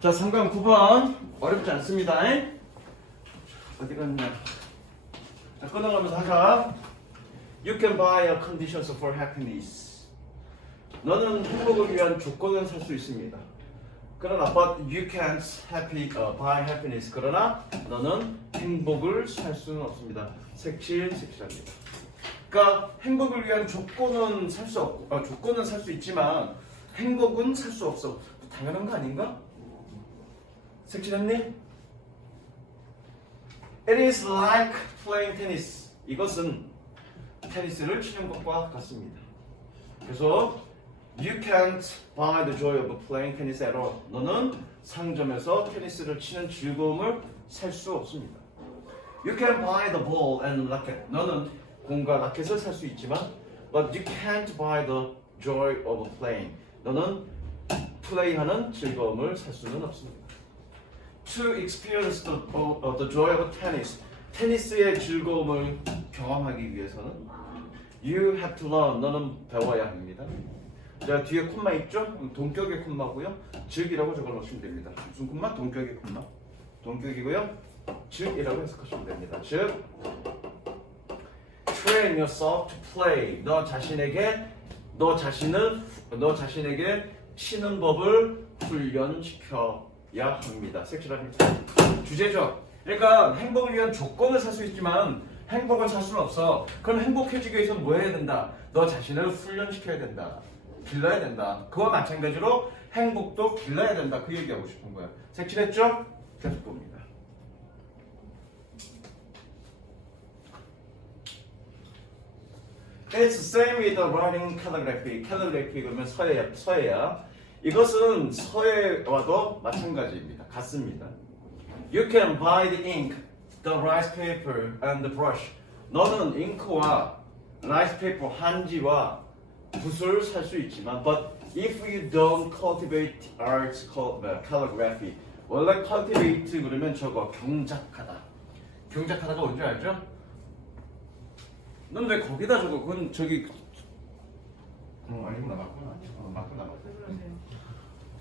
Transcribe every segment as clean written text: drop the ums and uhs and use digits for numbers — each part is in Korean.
자, 3강 9번. 어렵지 않습니다. 어디 갔냐? 자, 끊어가면서 하자. You can buy a conditions for happiness. 너는 행복을 위한 조건을 살 수 있습니다. 그러나 but you can't buy happiness. 그러나 너는 행복을 살 수는 없습니다. 색칠합니다. 그러니까 행복을 위한 조건은 살 수 없고, 조건은 살 수 있지만 행복은 살 수 없어. 당연한 거 아닌가? 색칠했니? It is like playing tennis. 이것은 테니스를 치는 것과 같습니다. 그래서 You can't buy the joy of playing tennis at all. 너는 상점에서 테니스를 치는 즐거움을 살 수 없습니다. You can buy the ball and racket. 너는 공과 라켓을 살 수 있지만 But you can't buy the joy of playing. 너는 플레이하는 즐거움을 살 수는 없습니다. To experience the joy of tennis. 테니스의 즐거움을 경험하기 위해서는 You have to learn. 너는 배워야 합니다. 자, 뒤에 콤마 있죠? 동격의 콤마고요. 즉이라고 적어 놓으시면 됩니다. 무슨 콤마? 동격의 콤마. 동격이고요. 즉이라고 해석하시면 됩니다. 즉 train yourself to play. 너 자신에게 치는 법을 훈련시켜야 합니다. 색칠합니다. 주제죠. 그러니까 행복을 위한 조건을 살 수 있지만 행복을 살 수는 없어. 그럼 행복해지기 위해서는 뭐 해야 된다? 너 자신을 훈련시켜야 된다. 길러야 된다. 그와 마찬가지로 행복도 길러야 된다. 그 얘기하고 싶은 거야. 색칠했죠? 계속 봅니다. It's the same with the writing calligraphy. calligraphy 그러면 서예야. 이것은 서예와도 마찬가지입니다. 같습니다. You can buy the ink, the rice paper, and the brush. 너는 잉크와 rice paper, 한지와 붓을 살 수 있지만 but if you don't cultivate arts calligraphy. 원래 cultivate 그러면 저거 경작하다. 경작하다가 뭔지 알죠? 넌 왜 거기다 적어? 그건 저기 아니구나. 맞구나.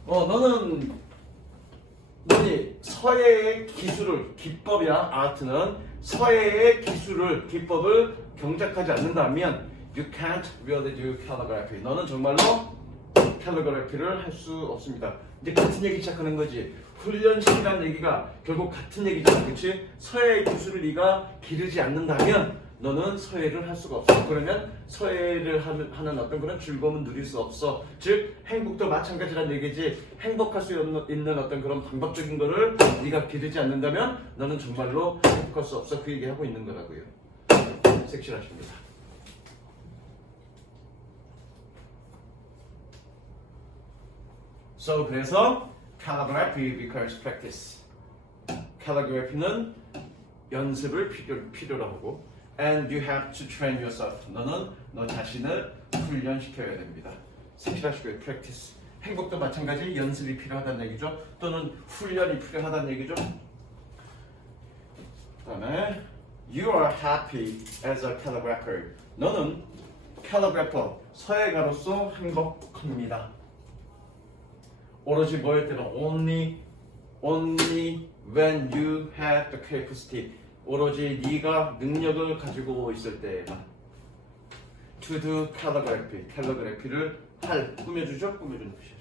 너는 서예의 기술을 기법이야. 아트는 서예의 기법을 경작하지 않는다면 you can't really do calligraphy. 너는 정말로 calligraphy를 할 수 없습니다. 이제 같은 얘기 시작하는 거지. 훈련시키라는 얘기가 결국 같은 얘기잖아. 그치? 서예의 기술을 네가 기르지 않는다면 너는 서예를 할 수가 없어. 그러면 서예를 하는 어떤 그런 즐거움은 누릴 수 없어. 즉 행복도 마찬가지란 얘기지. 행복할 수 있는 어떤 그런 방법적인 거를 네가 기르지 않는다면 너는 정말로 행복할 수 없어. 그 얘기하고 있는 거라고요. 색칠하십니다. So 그래서 calligraphy requires practice. calligraphy는 연습을 필요로 하고 and you have to train yourself. 너는 너 자신을 훈련시켜야 됩니다. 색칠하시고요. practice. 행복도 마찬가지 연습이 필요하다는 얘기죠. 또는 훈련이 필요하다는 얘기죠. 그다음에 you are happy as a calligrapher. 너는 calligrapher, 서예가로서 행복합니다. 오로지 뭐할 때는 only when you have the capacity. 오로지 네가 능력을 가지고 있을 때만 to do calligraphy. calligraphy를 꾸며주죠? 꾸며주는 뜻이죠.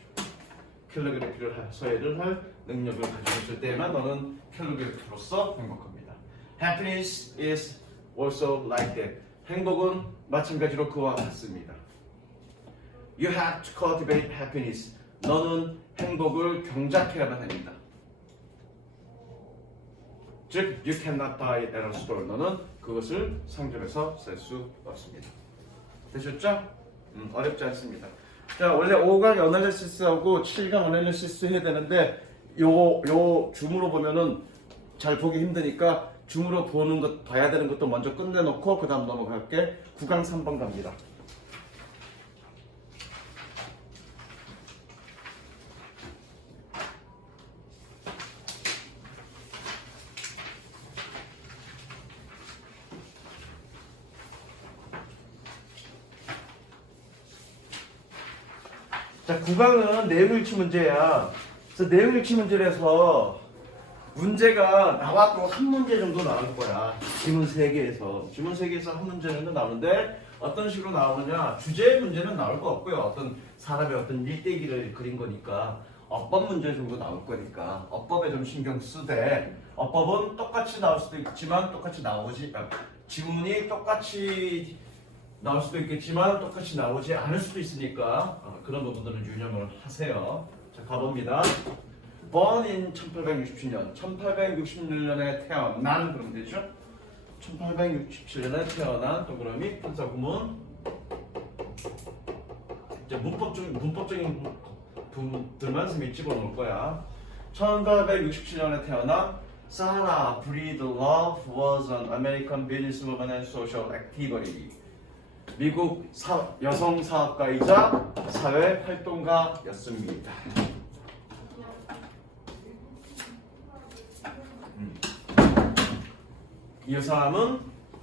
calligraphy를 서예를 할 능력을 가지고 있을 때만 너는 calligrapher로서 행복합니다. Happiness is also like that. 행복은 마찬가지로 그와 같습니다. You have to cultivate happiness. 너는 행복을 경작해야만 합니다. 즉, you cannot buy it at a store. 너는 그것을 상점에서 살 수 없습니다. 되셨죠? 어렵지 않습니다. 자, 원래 5강 어널리시스하고 7강 어널리시스 해야 되는데 요 줌으로 보면은 잘 보기 힘드니까 줌으로 봐야 되는 것도 먼저 끝내놓고 그 다음 넘어갈게. 9강 3번 갑니다. 자, 9강은 내용일치 문제야. 그래서 내용 일치 문제에서 문제가 나와도 한 문제 정도 나올 거야. 지문 3개에서. 지문 3개에서 한 문제 정도 나오는데 어떤 식으로 나오느냐. 주제 문제는 나올 거 없고요. 어떤 사람의 어떤 일대기를 그린 거니까 어법 문제 정도 나올 거니까 어법에 좀 신경 쓰되 어법은 똑같이 나올 수도 있지만 똑같이 나오지 지문이 똑같이 나올 수도 있겠지만 똑같이 나오지 않을 수도 있으니까 그런 부분들은 유념을 하세요. 자, 가봅니다. Born in 1867년, 1867년에 태어난 그러면 되죠? 1867년에 태어난 동그라미 분사구문. 이제 문법적인 부분들만 선생님이 집어넣을 거야. 1867년에 태어난 Sarah Breedlove was an American businesswoman and social activity. 미국 여성 사업가이자 사회 활동가였습니다. 이 사람은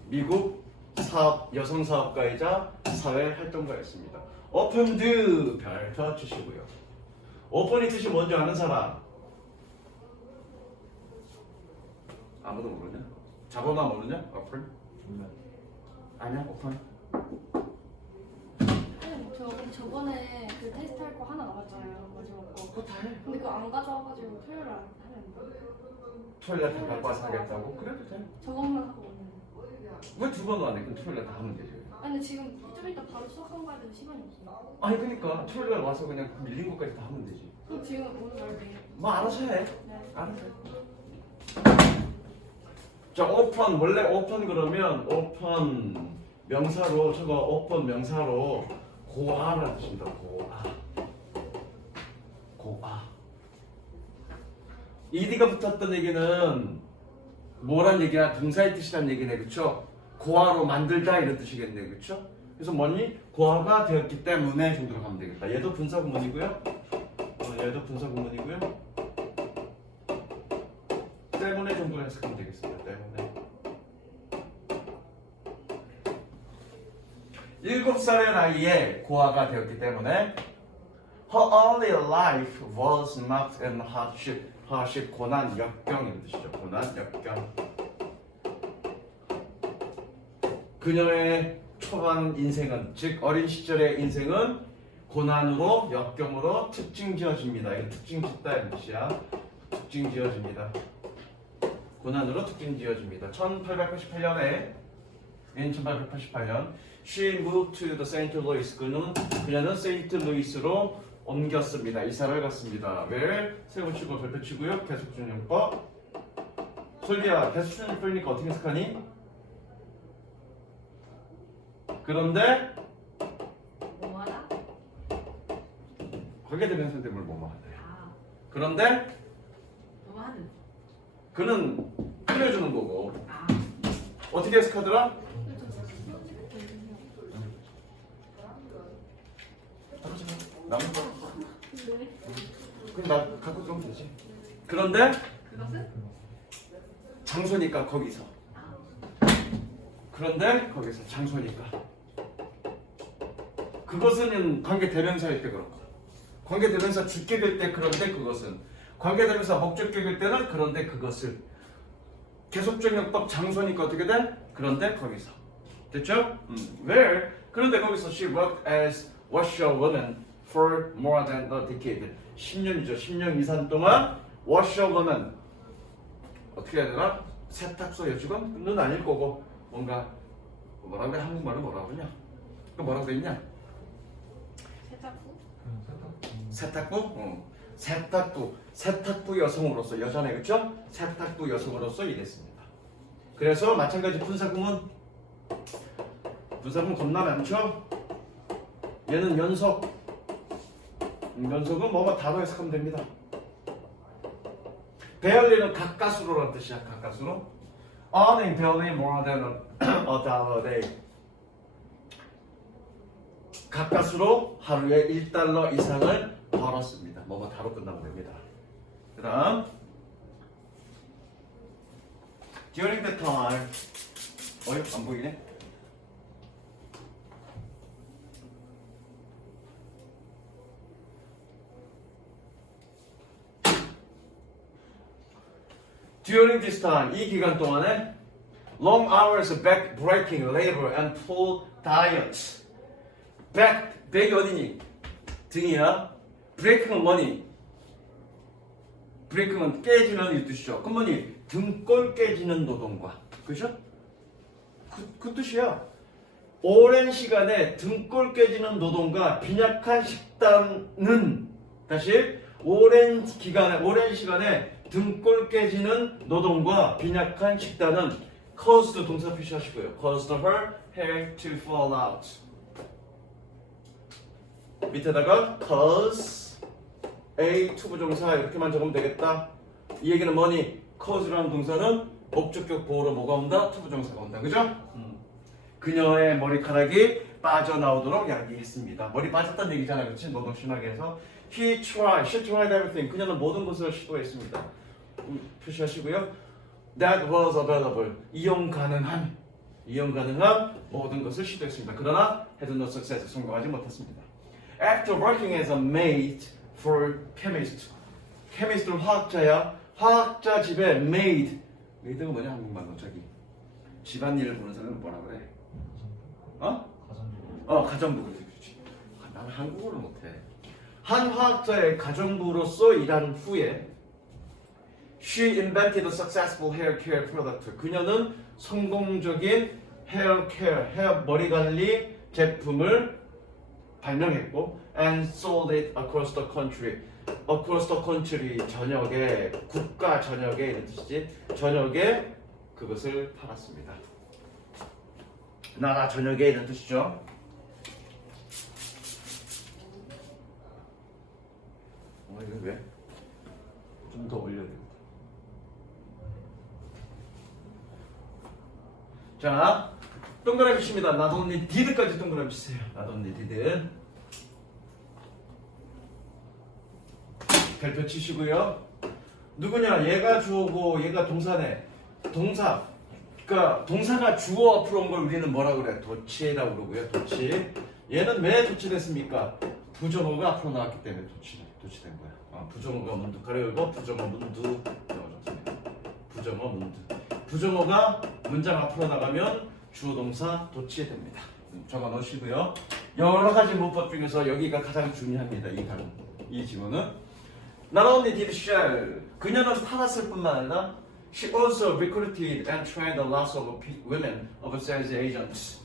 미국 여성 사업가이자 사회 활동가였습니다. 오픈드 별표 주시고요. 오픈이 뜻이 뭔지 아는 사람? 아무도 모르냐? 자본아 모르냐? 오픈? 아니야 오픈? 저번에 그 테스트 할 거 하나 남았잖아요. 마지막 거. 그거 다 해. 근데 그거 안 가져와가지고 토요일에 안 하는데. 토요일에 다 갖고 와서 하겠다고? 그래도 돼. 저것만 하고 오는. 왜 두 번도 안 해? 그럼 토요일에 다 하면 되지. 아니 근데 지금 좀 이따 바로 수학하고 가야 돼서 시간이 없어. 아니 그러니까 토요일에 와서 그냥 밀린 것까지 다 하면 되지. 그럼 지금 오늘 말 내일. 뭐 알아서 해. 네. 알아서 해. 자 오픈 원래 오픈 그러면 오픈 명사로 저거 오픈 명사로 고아라는 뜻입니다. 고아. ed가 붙었던 얘기는 뭐란 얘기야? 동사의 뜻이란 얘기네, 그쵸? 고아로 만들다 이런 뜻이겠네, 그쵸? 그래서 뭐니? 고아가 되었기 때문에 정도로 가면 되겠다. 얘도 분사구문이고요. 얘도 분사구문이고요. 때문에 정도로 해석하면 되겠습니다. 때문에. 7살의 나이에 고아가 되었기 때문에 Her early life was marked in hardship. hardship 고난, 역경 이런 뜻이죠. 고난, 역경. 그녀의 초반 인생은, 즉 어린 시절의 인생은 고난으로, 역경으로 특징지어집니다. 이거 특징짓다 이런 뜻이야. 특징지어집니다. 고난으로 특징지어집니다. 1888년에 in 1888년 She moved to the St. Louis. 그녀는 세인트루이스로 옮겼습니다. 이사를 갔습니다. 왜? 세번 치고 별표 치고요. 계속준용법. 솔비야, 계속준용법이니까 어떻게 해석하니? 그런데 뭐하다? 관계대명사 때문에 뭐뭐 하다. 아. 그런데 뭐하는? 그는 끌려주는 거고. 아. 어떻게 해석하더라? 남은 거. 그럼 나 갖고 들어오면 되지. 그런데 그것은? 장소니까 거기서. 그런데 거기서 장소니까. 그것은 관계 대명사일 때 그렇고, 관계 대명사 주격일 때 그런데 그것은, 관계 대명사 목적격일 때는 그런데 그것을. 계속적용법 장소니까 어떻게 돼? 그런데 거기서. 됐죠? Where? 그런데 거기서 she worked as washerwoman for more than a decade. 10년이죠. 10년 이상 동안 washerwoman. 어떻게 해야 되나? 세탁소 여직원은 아닐 거고 뭔가 뭐라고 그래? 한국말로 뭐라고 그러냐? 그 뭐라고 돼 있냐? 세탁부? 세탁부 여성으로서 여자네 그쵸? 세탁부 여성으로서 일했습니다. 그래서 마찬가지 분사구문 겁나 많죠? 얘는 연속. 연속은 뭐뭐 다로 해석하면 됩니다. barely는 가까스로라는 뜻이야. 가까스로. earning barely more than a dollar a day. 가까스로 하루에 1달러 이상을 벌었습니다. 뭐뭐 다로 끝나면 됩니다. 그 다음 during the time. 안 보이네? During this time, 이 기간 동안에 long hours, back-breaking labor and full diets. 백이 어디니? 등이야. breaking은 뭐니? breaking은 깨지는 이 뜻이죠. 그럼 뭐니? 등골 깨지는 노동과. 그죠? 그 뜻이야. 오랜 시간에 등골 깨지는 노동과 빈약한 식단은 다시 오랜 시간에 등골 깨지는 노동과 빈약한 식단은 caused 동사 표시하시고요. caused her hair to fall out. 밑에다가 cause A 투부정사 이렇게만 적으면 되겠다. 이 얘기는 뭐니? cause라는 동사는 목적격 보호로 뭐가 온다? 투부정사가 온다. 그죠? 그녀의 머리카락이 빠져나오도록 양기했습니다. 머리 빠졌다는 얘기잖아요. 그렇지? 너무 심하게 해서 she tried everything. 그녀는 모든 것을 시도했습니다. 표시하시고요. That was available. 이용 가능한 모든 것을 시도했습니다. 그러나 had no success. 성공하지 못했습니다. After working as a maid for chemist. chemist는 화학자야. 화학자 집에 maid가 뭐냐 한국말로 저기 집안일을 보는 사람은 뭐라 그래? 가정부. 그렇지. 나는 한국어를 못해. 한 화학자의 가정부로서 일한 후에 she invented a successful hair care product. 그녀는 성공적인 hair care, 머리 관리 제품을 발명했고 and sold it across the country. across the country 전역에, 국가 전역에 이런 뜻이지. 전역에 그것을 팔았습니다. 나라 전역에 이런 뜻이죠. 이거 왜? 좀 더 올려야 되겠다. 자, 동그라미 칩니다. Not only did까지 동그라미 치세요. Not only did. 별표 치시고요. 누구냐? 얘가 주어고 얘가 동사네. 그러니까 동사가 주어 앞으로 온 걸 우리는 뭐라 그래? 도치라고 그러고요. 도치. 얘는 왜 도치됐습니까? 부정어가 앞으로 나왔기 때문에 도치된 거야. 부정어가 문두 가려고 부정어 문두 넣어줬습니다. 부정어 문두. 부정어가 문장 앞으로 나가면 주어 동사 도치에 됩니다. 적어 넣으시고요. 여러 가지 문법 중에서 여기가 가장 중요합니다. 이 지문은. Not only did she, 그녀는 팔았을 뿐만 아니라 she also recruited and trained lots of women of sales agents.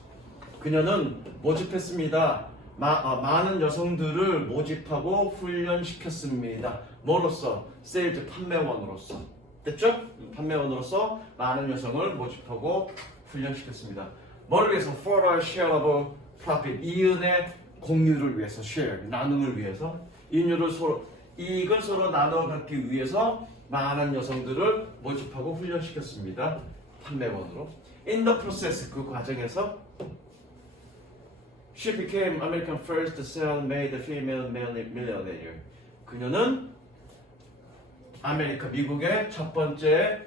그녀는 모집했습니다. 많은 여성들을 모집하고 훈련시켰습니다. 뭐로서? 세일즈 판매원으로서. 됐죠? 판매원으로서 많은 여성을 모집하고 훈련시켰습니다. 뭐를 위해서? For a share of profit. 이윤의 공유를 위해서, share, 나눔을 위해서. 이익을 서로 나눠 갖기 위해서 많은 여성들을 모집하고 훈련시켰습니다. 판매원으로. In the process, 그 과정에서 she became American first self-made female millionaire. 그녀는 미국의 첫 번째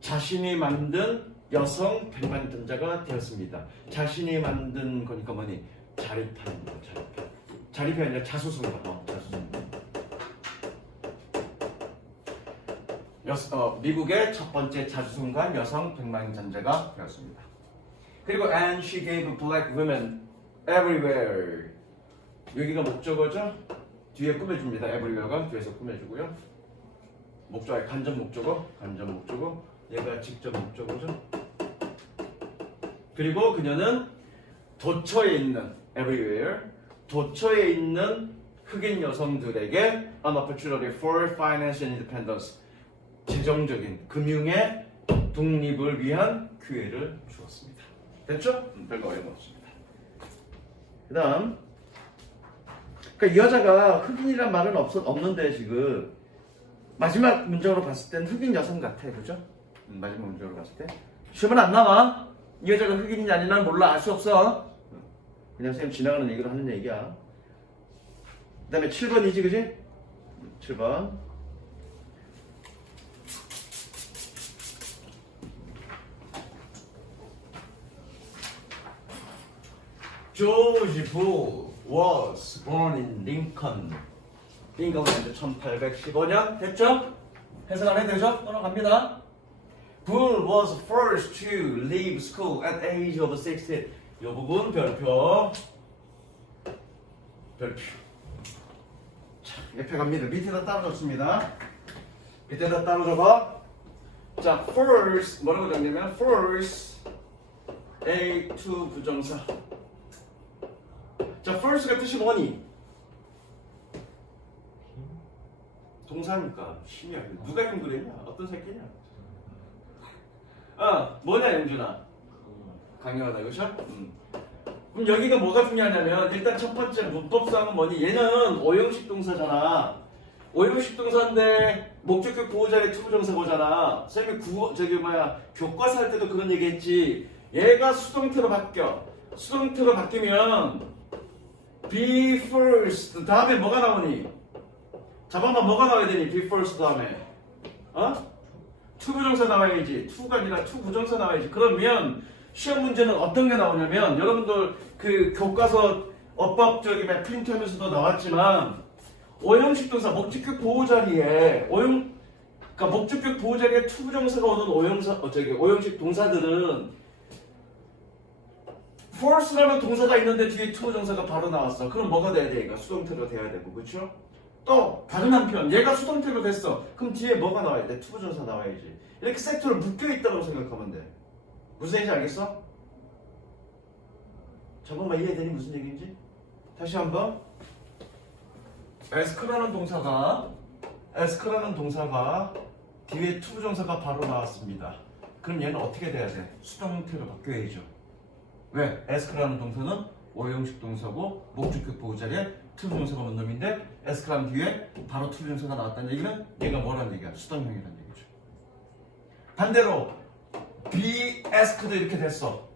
자신이 만든 여성 백만장자가 되었습니다. 자신이 만든 거니까 뭐니? 자립하는 거, 자립이 아니라 자수성가. 미국의 첫 번째 자수성가한 여성 백만장자가 되었습니다. 그리고 and she gave black women everywhere. 여기가 목적어죠. 뒤에 꾸며줍니다. everywhere가 뒤에서 꾸며주고요. 목적어 간접 목적어. 얘가 직접 목적어죠. 그리고 그녀는 도처에 있는 everywhere, 도처에 있는 흑인 여성들에게 an opportunity for financial independence, 재정적인 금융의 독립을 위한 기회를 주었습니다. 됐죠? 별거 어려움 없습니다. 그 다음, 그러니까 이 여자가 흑인이란 말은 없는데 지금 마지막 문장으로 봤을 땐 흑인 여성 같아. 그죠? 마지막 문장으로 봤을 때 시험은 안 나와. 이 여자가 흑인인지 아니냐는 몰라. 알 수 없어. 그냥 선생님 지나가는 얘기로 하는 얘기야. 그 다음에 7번이지 그지? 7번. George Bull was born in Lincoln, England 1815년. 됐죠? 해석 안 해도 되죠? 넘어갑니다. Bull was first to leave school at age of 16. 이 부분 별표. 자, 옆에 갑니다. 밑에다 따로 적습니다. 밑에다 따로 적어. 자, first 뭐라고 적냐면 first A to 부정사. 자, first가 뜻이 뭐니? 동사니까 힘이야. 누가 힘 그랬냐? 어떤 새끼냐? 뭐냐 영준아? 강요하다 그죠? 그럼 여기가 뭐가 중요하냐면 일단 첫 번째 문법상은 뭐니? 얘는 오형식 동사잖아. 오형식 동사인데 목적격 보호자의 투부정사가 오잖아. 쌤이 교과서 할 때도 그런 얘기했지. 얘가 수동태로 바뀌어. 수동태로 바뀌면 be first 다음에 뭐가 나오니? 자방만 뭐가 나와야 되니? be first 다음에 투부정사 나와야지. 투가 아니라 투부정사 나와야지. 그러면 시험 문제는 어떤 게 나오냐면 여러분들 그 교과서 어법적인 프린트하면서도 나왔지만 오형식 동사 목적격 보호 자리에 그러니까 목적격 보호 자리에 투부정사가 오는 오형식 동사들은 force라는 동사가 있는데 뒤에 투부정사가 바로 나왔어. 그럼 뭐가 돼야 돼? 수동태로 돼야 되고, 그렇죠? 또 다른 한편 얘가 수동태로 됐어. 그럼 뒤에 뭐가 나와야 돼? 투부정사 나와야지. 이렇게 세트로 묶여 있다고 생각하면 돼. 무슨 얘기인지 알겠어? 저번만 이해되니 무슨 얘기인지? 다시 한번. ask라는 동사가 뒤에 투부정사가 바로 나왔습니다. 그럼 얘는 어떻게 돼야 돼? 수동태로 바뀌어야죠. 왜? ask라는 동사는 오형식 동사고 목적격 보호 자리에 투부정사가 온 놈인데 ask라는 뒤에 바로 투부정사가 나왔다는 얘기는 얘가 뭐라는 얘기야? 수동형이라는 얘기죠. 반대로 be asked도 이렇게 됐어.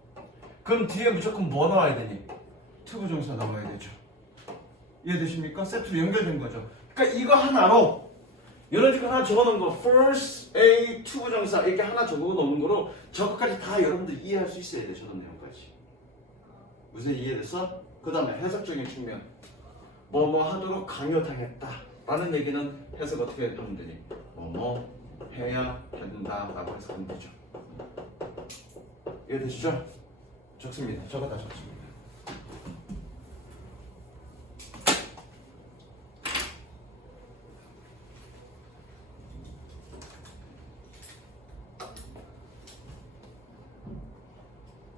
그럼 뒤에 무조건 뭐 나와야 되니? 투부정사 나와야 되죠. 이해되십니까? 세트로 연결된 거죠. 그러니까 이거 하나로 이런 식으로 하나 적어놓은 거 first A 투부정사 이렇게 하나 적어놓은 거로 저것까지 다 여러분들 이해할 수 있어야 돼. 저런 내용까지. 무슨 이해됐어? 그 다음에 해석적인 측면 뭐뭐 하도록 강요당했다 라는 얘기는 해석 어떻게 하면 되니? 뭐뭐 해야 된다 라고 해석하면 되죠. 이해되시죠? 적습니다. 적었다 적습니다.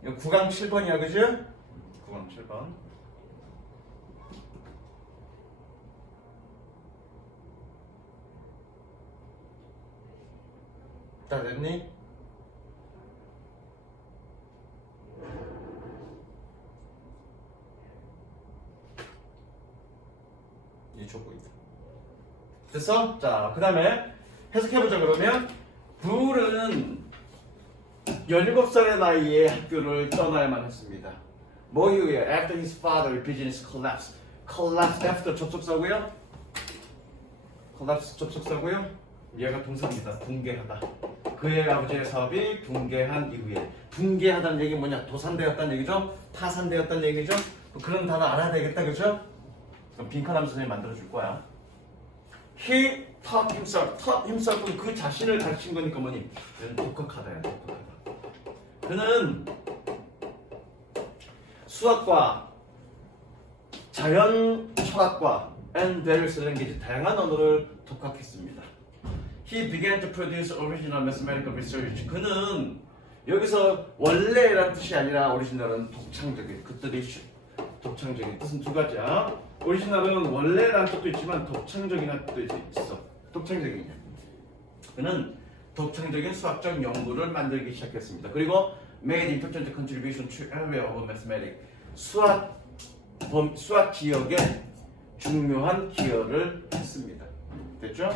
이거 9강 7번이야, 그지? 9강 7번. 다 됐니? 이 족보이다. 됐어? 자, 그 다음에 해석해보자. 그러면 불은 17살의 나이에 학교를 떠나야만 했습니다. 뭐 이후에? After his father business collapsed. Collapsed after 접속사고요. collapse 접속사고요. 얘가 동사입니다. 붕괴하다. 그의 아버지의 사업이 붕괴한 이후에. 붕괴하다는 얘기 뭐냐? 도산되었다는 얘기죠? 파산되었다는 얘기죠? 뭐 그런 단어 알아야 되겠다, 그죠? 그럼 빈칸함 선생님이 만들어줄 거야. He taught himself은 그 자신을 가르친 거니까 뭐니? 독학하다야, 독학하다. 그는 수학과 자연 철학과 and various languages 다양한 언어를 독학했습니다. He began to produce original mathematical research. 그는 여기서 원래란 뜻이 아니라 오리지널은 독창적인 그들의 독창적인 뜻은 두 가지야. 오리지널은 원래란 뜻도 있지만 독창적인 뜻도 있어. 독창적인. 그는 독창적인 수학적 연구를 만들기 시작했습니다. 그리고 made important contribution to area of mathematics. 수학 지역에 중요한 기여를 했습니다. 됐죠?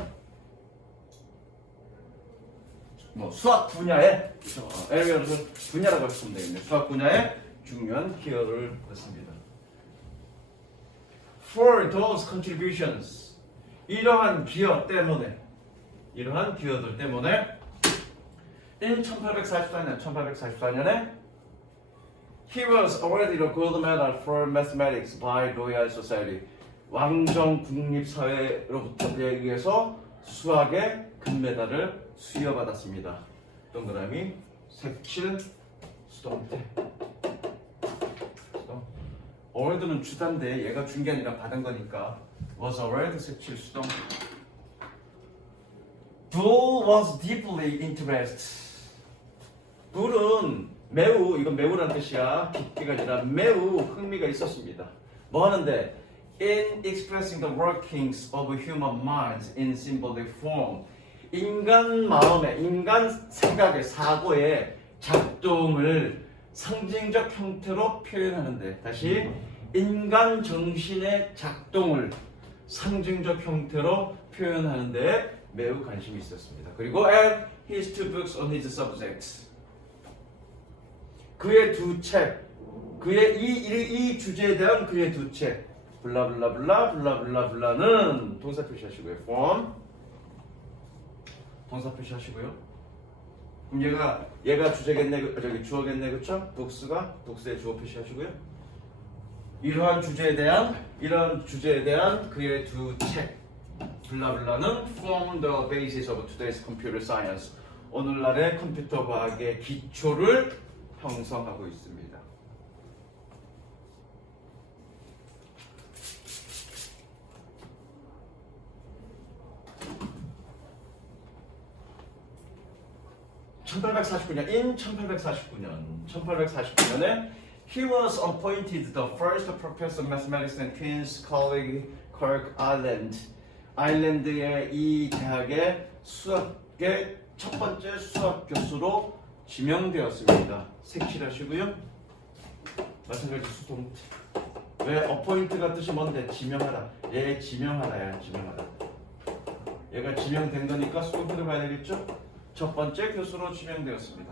뭐 수학 분야에 area를 분야라고 했으면 되겠네. 수학 분야에 중요한 기여를 했습니다. For those contributions, 이러한 기여 때문에, 이러한 기여들 때문에 in 1844년에 he was awarded a gold medal for mathematics by Royal Society. 왕정 국립사회로부터 의해서 수학에 금메달을 수여받았습니다. 동그라미 색칠 수동태. 어워드는 주단데 얘가 준 게 아니라 받은 거니까 was awarded 색칠 수동. Bull was deeply interested. Bull은 매우, 이건 매우라는 뜻이야. 깊이가 아니라 매우 흥미가 있었습니다. 뭐 하는데? In expressing the workings of human minds in symbolic form. 인간 마음의, 인간 생각의, 사고의 작동을 상징적 형태로 표현하는데, 다시 인간 정신의 작동을 상징적 형태로 표현하는데 매우 관심이 있었습니다. 그리고 and his two books on his subjects. 그의 두 책, 그의 이 주제에 대한 그의 두 책, 블라블라블라는 동사 표시하시고요. form 동사 표시하시고요. 그럼 얘가 주제겠네, 저기 주어겠네, 그렇죠? 북스의 주어 표시하시고요. 이러한 주제에 대한 그의 두 책, 블라블라는 form the basis of today's computer science. 오늘날의 컴퓨터 과학의 기초를 형성하고 있습니다. in 1849년에 he was appointed the first professor of mathematics in Queen's College, Cork Island. 아일랜드의 이 대학의 수학의 첫 번째 수학 교수로 지명되었습니다. 색칠하시고요. 마찬가지 수동태. 왜 appoint가 뜻이 뭔데? 지명하라. 얘 지명하라야, 지명하라. 얘가 지명된 거니까 수동태를 봐야 되겠죠? 첫 번째 교수로 지명되었습니다.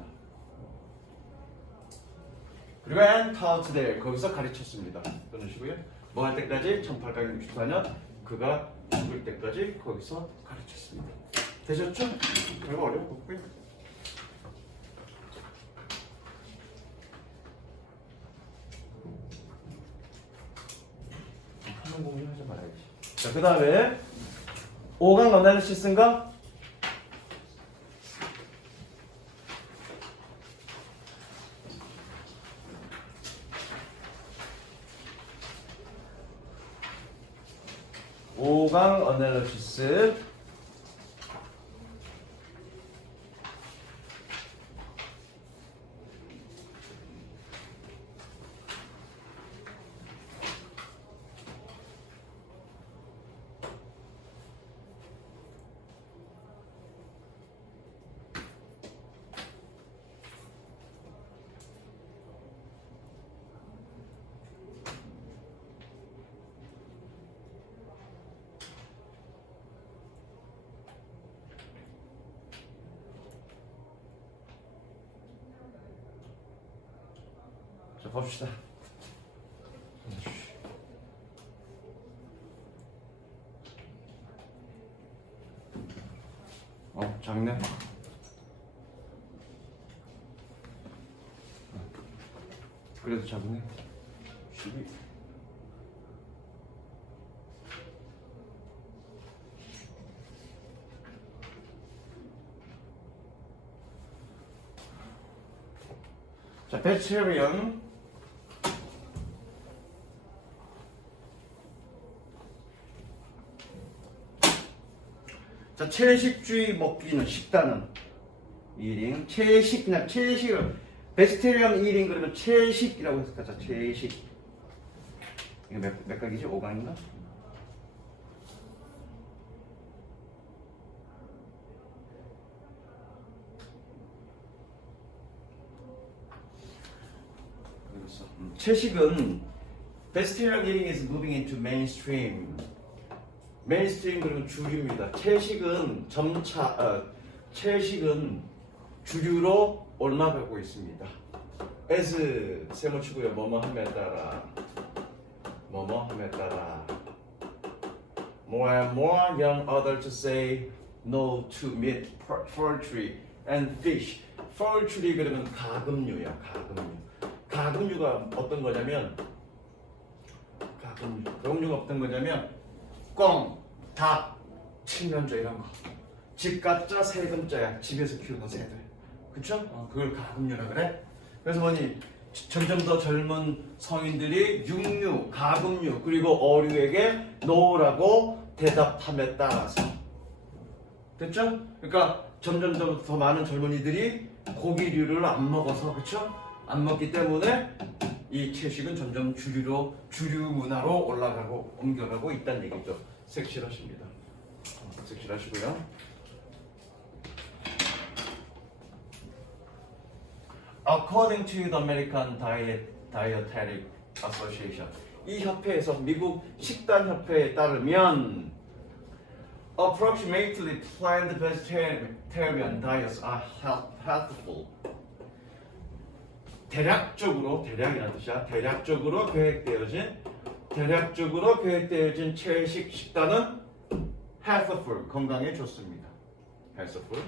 그리고 and taught there. 거기서 가르쳤습니다. 끊으시고요. 뭐 할 때까지? 1864년 그가 죽을 때까지 거기서 가르쳤습니다. 되셨죠? 별거 어려운 거 없고요. 하는 공유하지 말아야지. 자, 그 다음에 5강 어나리시스인가? 오강 어널리시스. 자, 봅시다. 작네. 그래도 작네. 12. 자, 베지테리언. 자, 채식주의 먹기는 식단은 이링 채식 그냥 채식을 베지테리언 이링 그러면 채식이라고 했을까? 자, 채식 이거 몇 각이지? 5강인가? 채식은 vegetarian eating is moving into mainstream. 메인스트림 그러면 주류입니다. 채식은 주류로 올라가고 있습니다. as 세모치고요. 뭐뭐함에 따라 more and more young adults say no to meat, poultry and fish. poultry 그러면 가금류야. 가금류가 어떤 거냐면 가금류가 어떤 거냐면 꽁, 닭, 칠면조 이런 거. 집가짜 세금자야. 집에서 키우는 새들. 그쵸? 그걸 가금류라 그래. 그래서 뭐니 점점 더 젊은 성인들이 육류, 가금류 그리고 어류에게 노라고 대답함에 따라서 됐죠? 그러니까 점점 더 많은 젊은이들이 고기류를 안 먹어서 그쵸? 안 먹기 때문에 이 채식은 점점 주류 문화로 올라가고 옮겨가고 있다는 얘기죠. 색칠하십니다. 색칠하시고요. According to the American Dietetic Association, 이 협회에서 미국 식단 협회에 따르면 approximately planned vegetarian diets are healthful. 대략이라는 뜻이야. 대략적으로 계획되어진 채식 식단은 healthful, 건강에 좋습니다. healthful.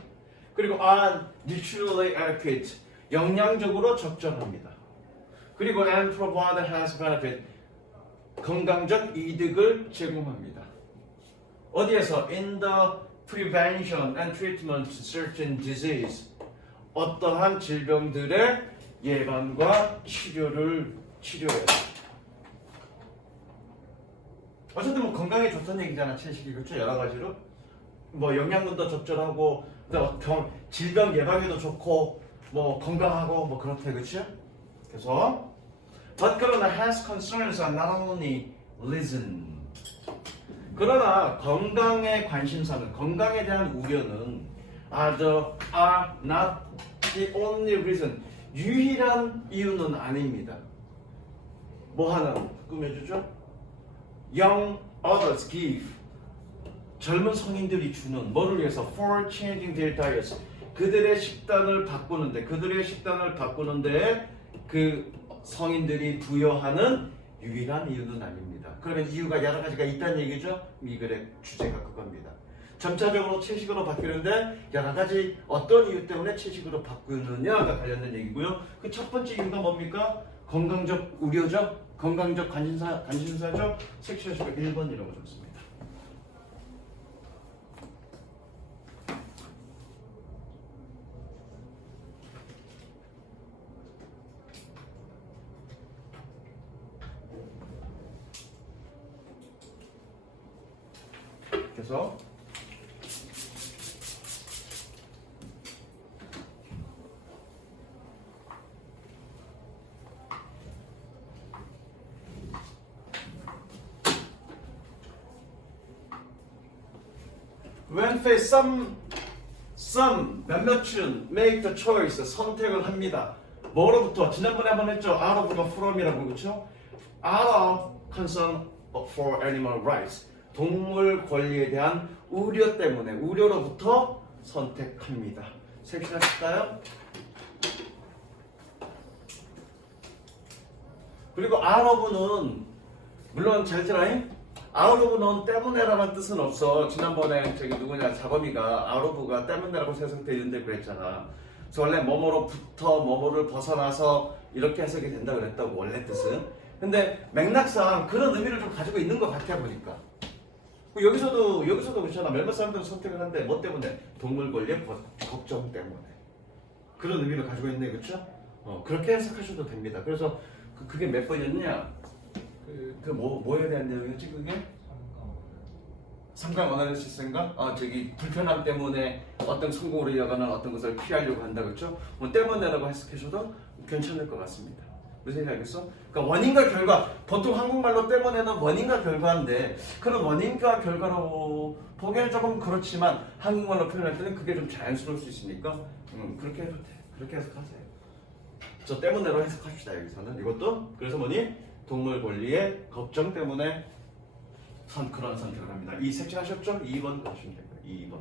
그리고 are nutritionally adequate, 영양적으로 적절합니다. 그리고 and provide health benefit, 건강적 이득을 제공합니다. 어디에서? In the prevention and treatment of certain disease, 어떠한 질병들의 예방과 치료해요. 어쨌든 뭐 건강에 좋다는 얘기잖아, 채식이. 그렇죠? 여러 가지로 뭐 영양분도 적절하고 질병 예방에도 좋고 뭐 건강하고 뭐 그렇대. 그렇죠? 그래서 but 그러나 health concerns are not only reason. 그러나 건강에 관심사는, 건강에 대한 우려는 are not the only reason, 유일한 이유는 아닙니다. 뭐 하나 꾸며주죠? Young adults give, 젊은 성인들이 주는 뭐를 위해서? For changing their diets, 그들의 식단을 바꾸는데 그 성인들이 부여하는 유일한 이유는 아닙니다. 그러면 이유가 여러 가지가 있다는 얘기죠? 이 글의 주제가 그겁니다. 점차적으로 채식으로 바뀌는데 여러 가지 어떤 이유 때문에 채식으로 바꾸느냐가 관련된 얘기고요. 그 첫 번째 이유가 뭡니까? 건강적 우려죠? 건강적 관심사죠? 섹시하시고 1번이라고 적습니다. 그래서 when faced some 몇몇은 make the choice, 선택을 합니다. 뭐로부터? 지난번에 한번 했죠. out of가 from이라고. 그렇죠? out of concern for animal rights, 동물 권리에 대한 우려 때문에, 우려로부터 선택합니다. 색칠하실까요? 그리고 out of는 물론 잘 들어잉? out of는 때문에라는 뜻은 없어. 지난번에 저기 누구냐 자범이가 out of가 때문에라고 해석되어 있는데 그랬잖아. 그래서 원래 뭐뭐로부터 뭐뭐를 벗어나서 이렇게 해석이 된다 그랬다고, 원래 뜻은. 근데 맥락상 그런 의미를 좀 가지고 있는 것 같아 보니까. 여기서도 그렇잖아. 몇몇 사람들은 선택을 한데 뭐 때문에? 동물 권리의 걱정 때문에. 그런 의미를 가지고 있네, 그렇죠? 그렇게 해석하셔도 됩니다. 그래서 그게 몇 번이었냐? 뭐에 대한 내용이었지 그게? 삼강 어나리시스인가? 저기 불편함 때문에 어떤 성공으로 이어가는 어떤 것을 피하려고 한다, 그렇죠? 뭐 때문에라고 해석하셔도 괜찮을 것 같습니다. 무슨 얘기 알겠어? 그러니까 원인과 결과, 보통 한국말로 때문에는 원인과 결과인데 그런 원인과 결과로 보기에는 조금 그렇지만 한국말로 표현할 때는 그게 좀 자연스러울 수 있으니까 그렇게 해도 돼. 그렇게 해석하세요. 저 때문에로 해석합시다. 여기서는 이것도. 그래서 뭐니? 동물 권리의 걱정 때문에 그런 선택을 합니다. 이 색칠하셨죠? 2번 보시면 됩니다. 2번.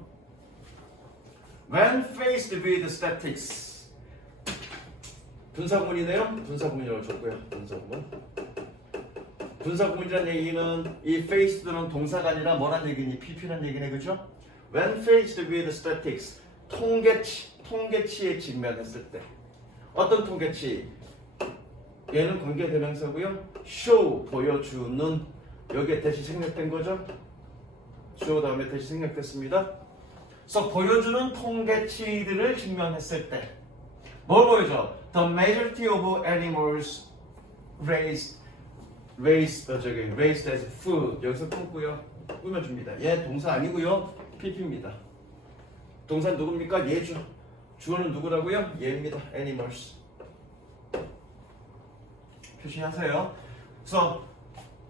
When faced with statics, 분사구문이네요. 분사구문이라고 줬고요. 분사구문이라는 얘기는 이 faced는 동사가 아니라 뭐란 얘기니? PP란 얘기네, 그죠? When faced with statics, 통계치에 직면했을 때. 어떤 통계치? 얘는 관계대명사고요. show, 보여주는, 여기에 대시 생략된 거죠. show 다음에 대시 생략됐습니다. 그래서 보여주는 통계치들을 증명했을 때 뭘 보여줘? The majority of animals raised as food. 여기서 꾸고요. 꾸며줍니다. 얘 동사 아니고요. PP입니다. 동사 누굽니까? 얘죠. 주어는 누구라고요? 얘입니다. animals. 표시하세요. 그래서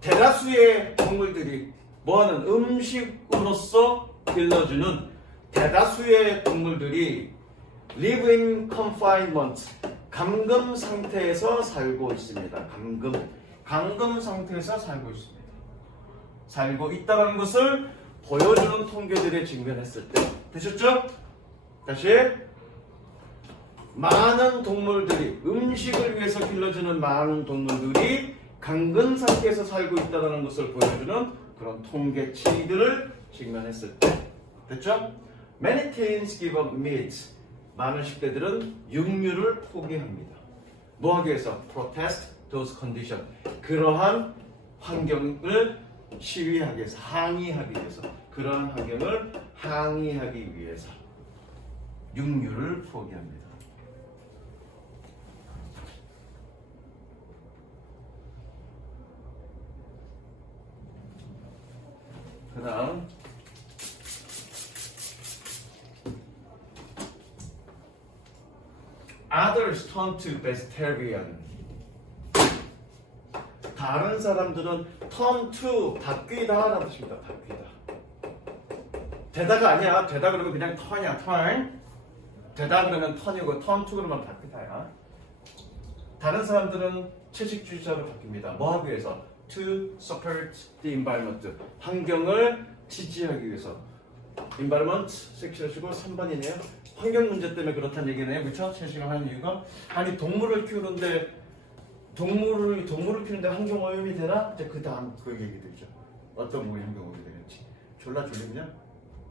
대다수의 동물들이 뭐하는 음식으로서 길러주는 대다수의 동물들이 live in confinement, 감금 상태에서 살고 있습니다. 감금 상태에서 살고 있습니다. 살고 있다는 것을 보여주는 통계들이 증명했을 때 되셨죠? 다시 많은 동물들이 음식을 위해서 길러주는 많은 동물들이 감금 상태에서 살고 있다는 것을 보여주는 그런 통계치들을 증명했을 때 됐죠? Many teens give up meat. 많은 10대들은 육류를 포기합니다. 뭐 하기 위해서? Protest those conditions. 그러한 환경을 시위하기 위해서, 항의하기 위해서, 그러한 환경을 항의하기 위해서 육류를 포기합니다. 그 다음 Others turn to vegetarian. 다른 사람들은 turn to 바뀌다라는 뜻입니다. 바뀌다. 되다가 아니야. 되다 그러면 그냥 turn이야. turn. 되다 그러면 turn이고 turn to 그러면 바뀌다야. 다른 사람들은 채식주의자로 바뀝니다. 뭐 하기 위해서? To support the environment. 환경을 지지하기 위해서. environment 섹시하시고 3번이네요. 환경 문제 때문에 그렇다는 얘기네요. 그렇죠? 채식을 하는 이유가 아니 동물을 키우는데 환경 오염이 되나? 이제 그 다음 그 얘기 들죠. 어떤 뭐 환경 오염이 되는지. 졸라 졸리냐?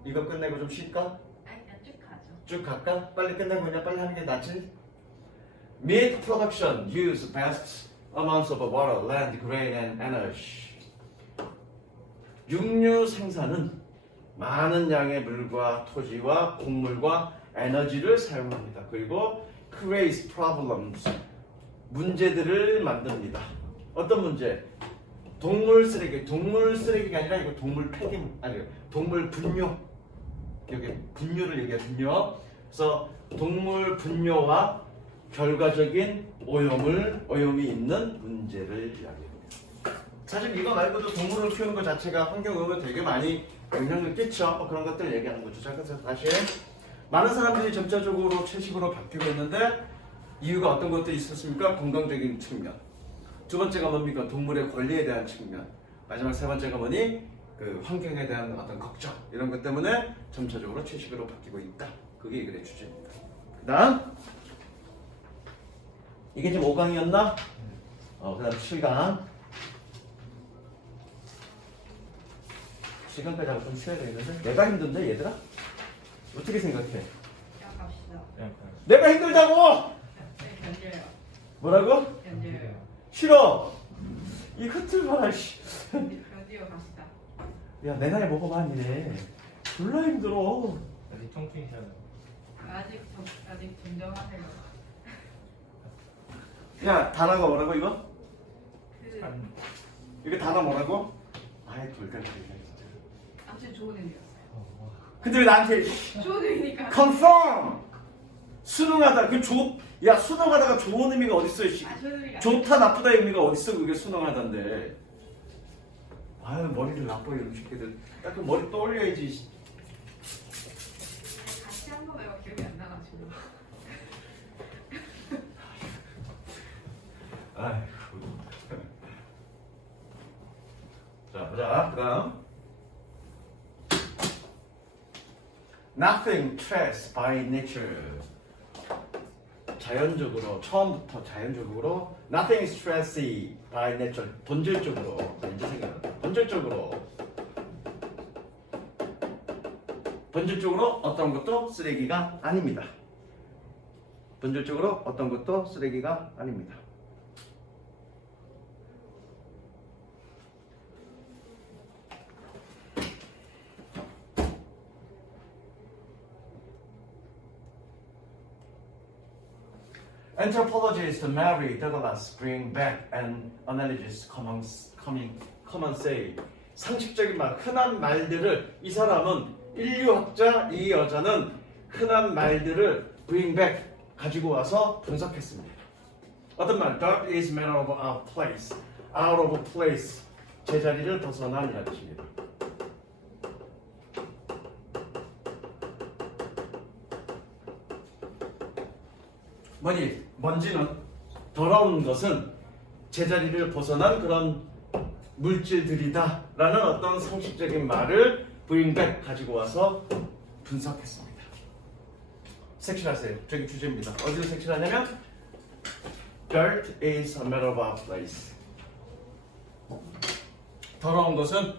이거 끝내고 좀 쉴까? 아니 그냥 쭉 가죠. 쭉 갈까? 빨리 끝내고 그냥 빨리 하는 게 낫지? Meat production use vast amounts of water, land, grain, and energy. 육류 생산은 많은 양의 물과 토지와 곡물과 에너지를 사용합니다. 그리고 creates problems, 문제들을 만듭니다. 어떤 문제? 동물 쓰레기가 아니라 이거 동물 폐기, 아니 동물 분뇨. 여기 분뇨를 얘기해요. 분뇨. 그래서 동물 분뇨와 결과적인 오염이 있는 문제를 이야기합니다. 사실 이거 말고도 동물을 키우는 것 자체가 환경 오염에 되게 많이 영향을 끼쳐. 뭐 그런 것들 얘기하는 거죠. 자, 그래서 다시 많은 사람들이 점차적으로 채식으로 바뀌고 있는데 이유가 어떤 것들이 있었습니까? 건강적인 측면. 두 번째가 뭡니까? 동물의 권리에 대한 측면. 마지막 세 번째가 뭐니? 그 환경에 대한 어떤 걱정 이런 것 때문에 점차적으로 채식으로 바뀌고 있다. 그게 이 글의 주제입니다. 그다음 이게 지금 5강이었나? 그다음 7강. 7강까지 하고 좀 쉬어야 되겠는데? 내가 힘든데 얘들아? 어떻게 생각해? 그냥 갑시다. 내가 힘들다고! 네, 견뎌요. 뭐라고? 견뎌요. 싫어! 이 흐틀 봐, 씨. 견디어 갑시다. 야, 내 나이 먹어봐, 니네. 졸라 힘들어. 아직 청춘이잖아. 아직 진정하세요. 야, 단어가 뭐라고, 이거? 그 이거 단어 뭐라고? 아이, 돌깔깔이야, 진짜. 아무튼 좋은 의미였어요. 근데 왜 나한테 좋은 의미니까. confirm! 수능하다. 야, 수능하다가 좋은 의미가 어딨어, 씨. 좋은 의미가. 좋다, 나쁘다 의미가 어딨어, 그게 수능하다인데. 아유, 머리를 나빠, 이런 새끼들. 약간 머리 떠올려야지. 같이 한 번 외워 기억이 안 나가지고. 아이고. 자, 보자. 그 다음. Nothing trace by nature. 자연적으로, 처음부터 자연적으로 Nothing is tracey by nature. 본질적으로. 이제 생각나. 본질적으로 어떤 것도 쓰레기가 아닙니다. 본질적으로 어떤 것도 쓰레기가 아닙니다. Anthropologist Mary Douglas bring back an analogous common say. 상식적인 말, 흔한 말들을 이 사람은 인류학자, 이 여자는 흔한 말들을 bring back 가지고 와서 분석했습니다. 어떤 말? That is matter of our place. Out of place. 제자리를 벗어난이라는 뜻입니다. 먼지는 더러운 것은 제자리를 벗어난 그런 물질들이다 라는 어떤 상식적인 말을 bring back 가지고 와서 분석했습니다. 색칠하세요. 저기 주제입니다. 어디로 색칠하냐면 Dirt is a matter of our place. 더러운 것은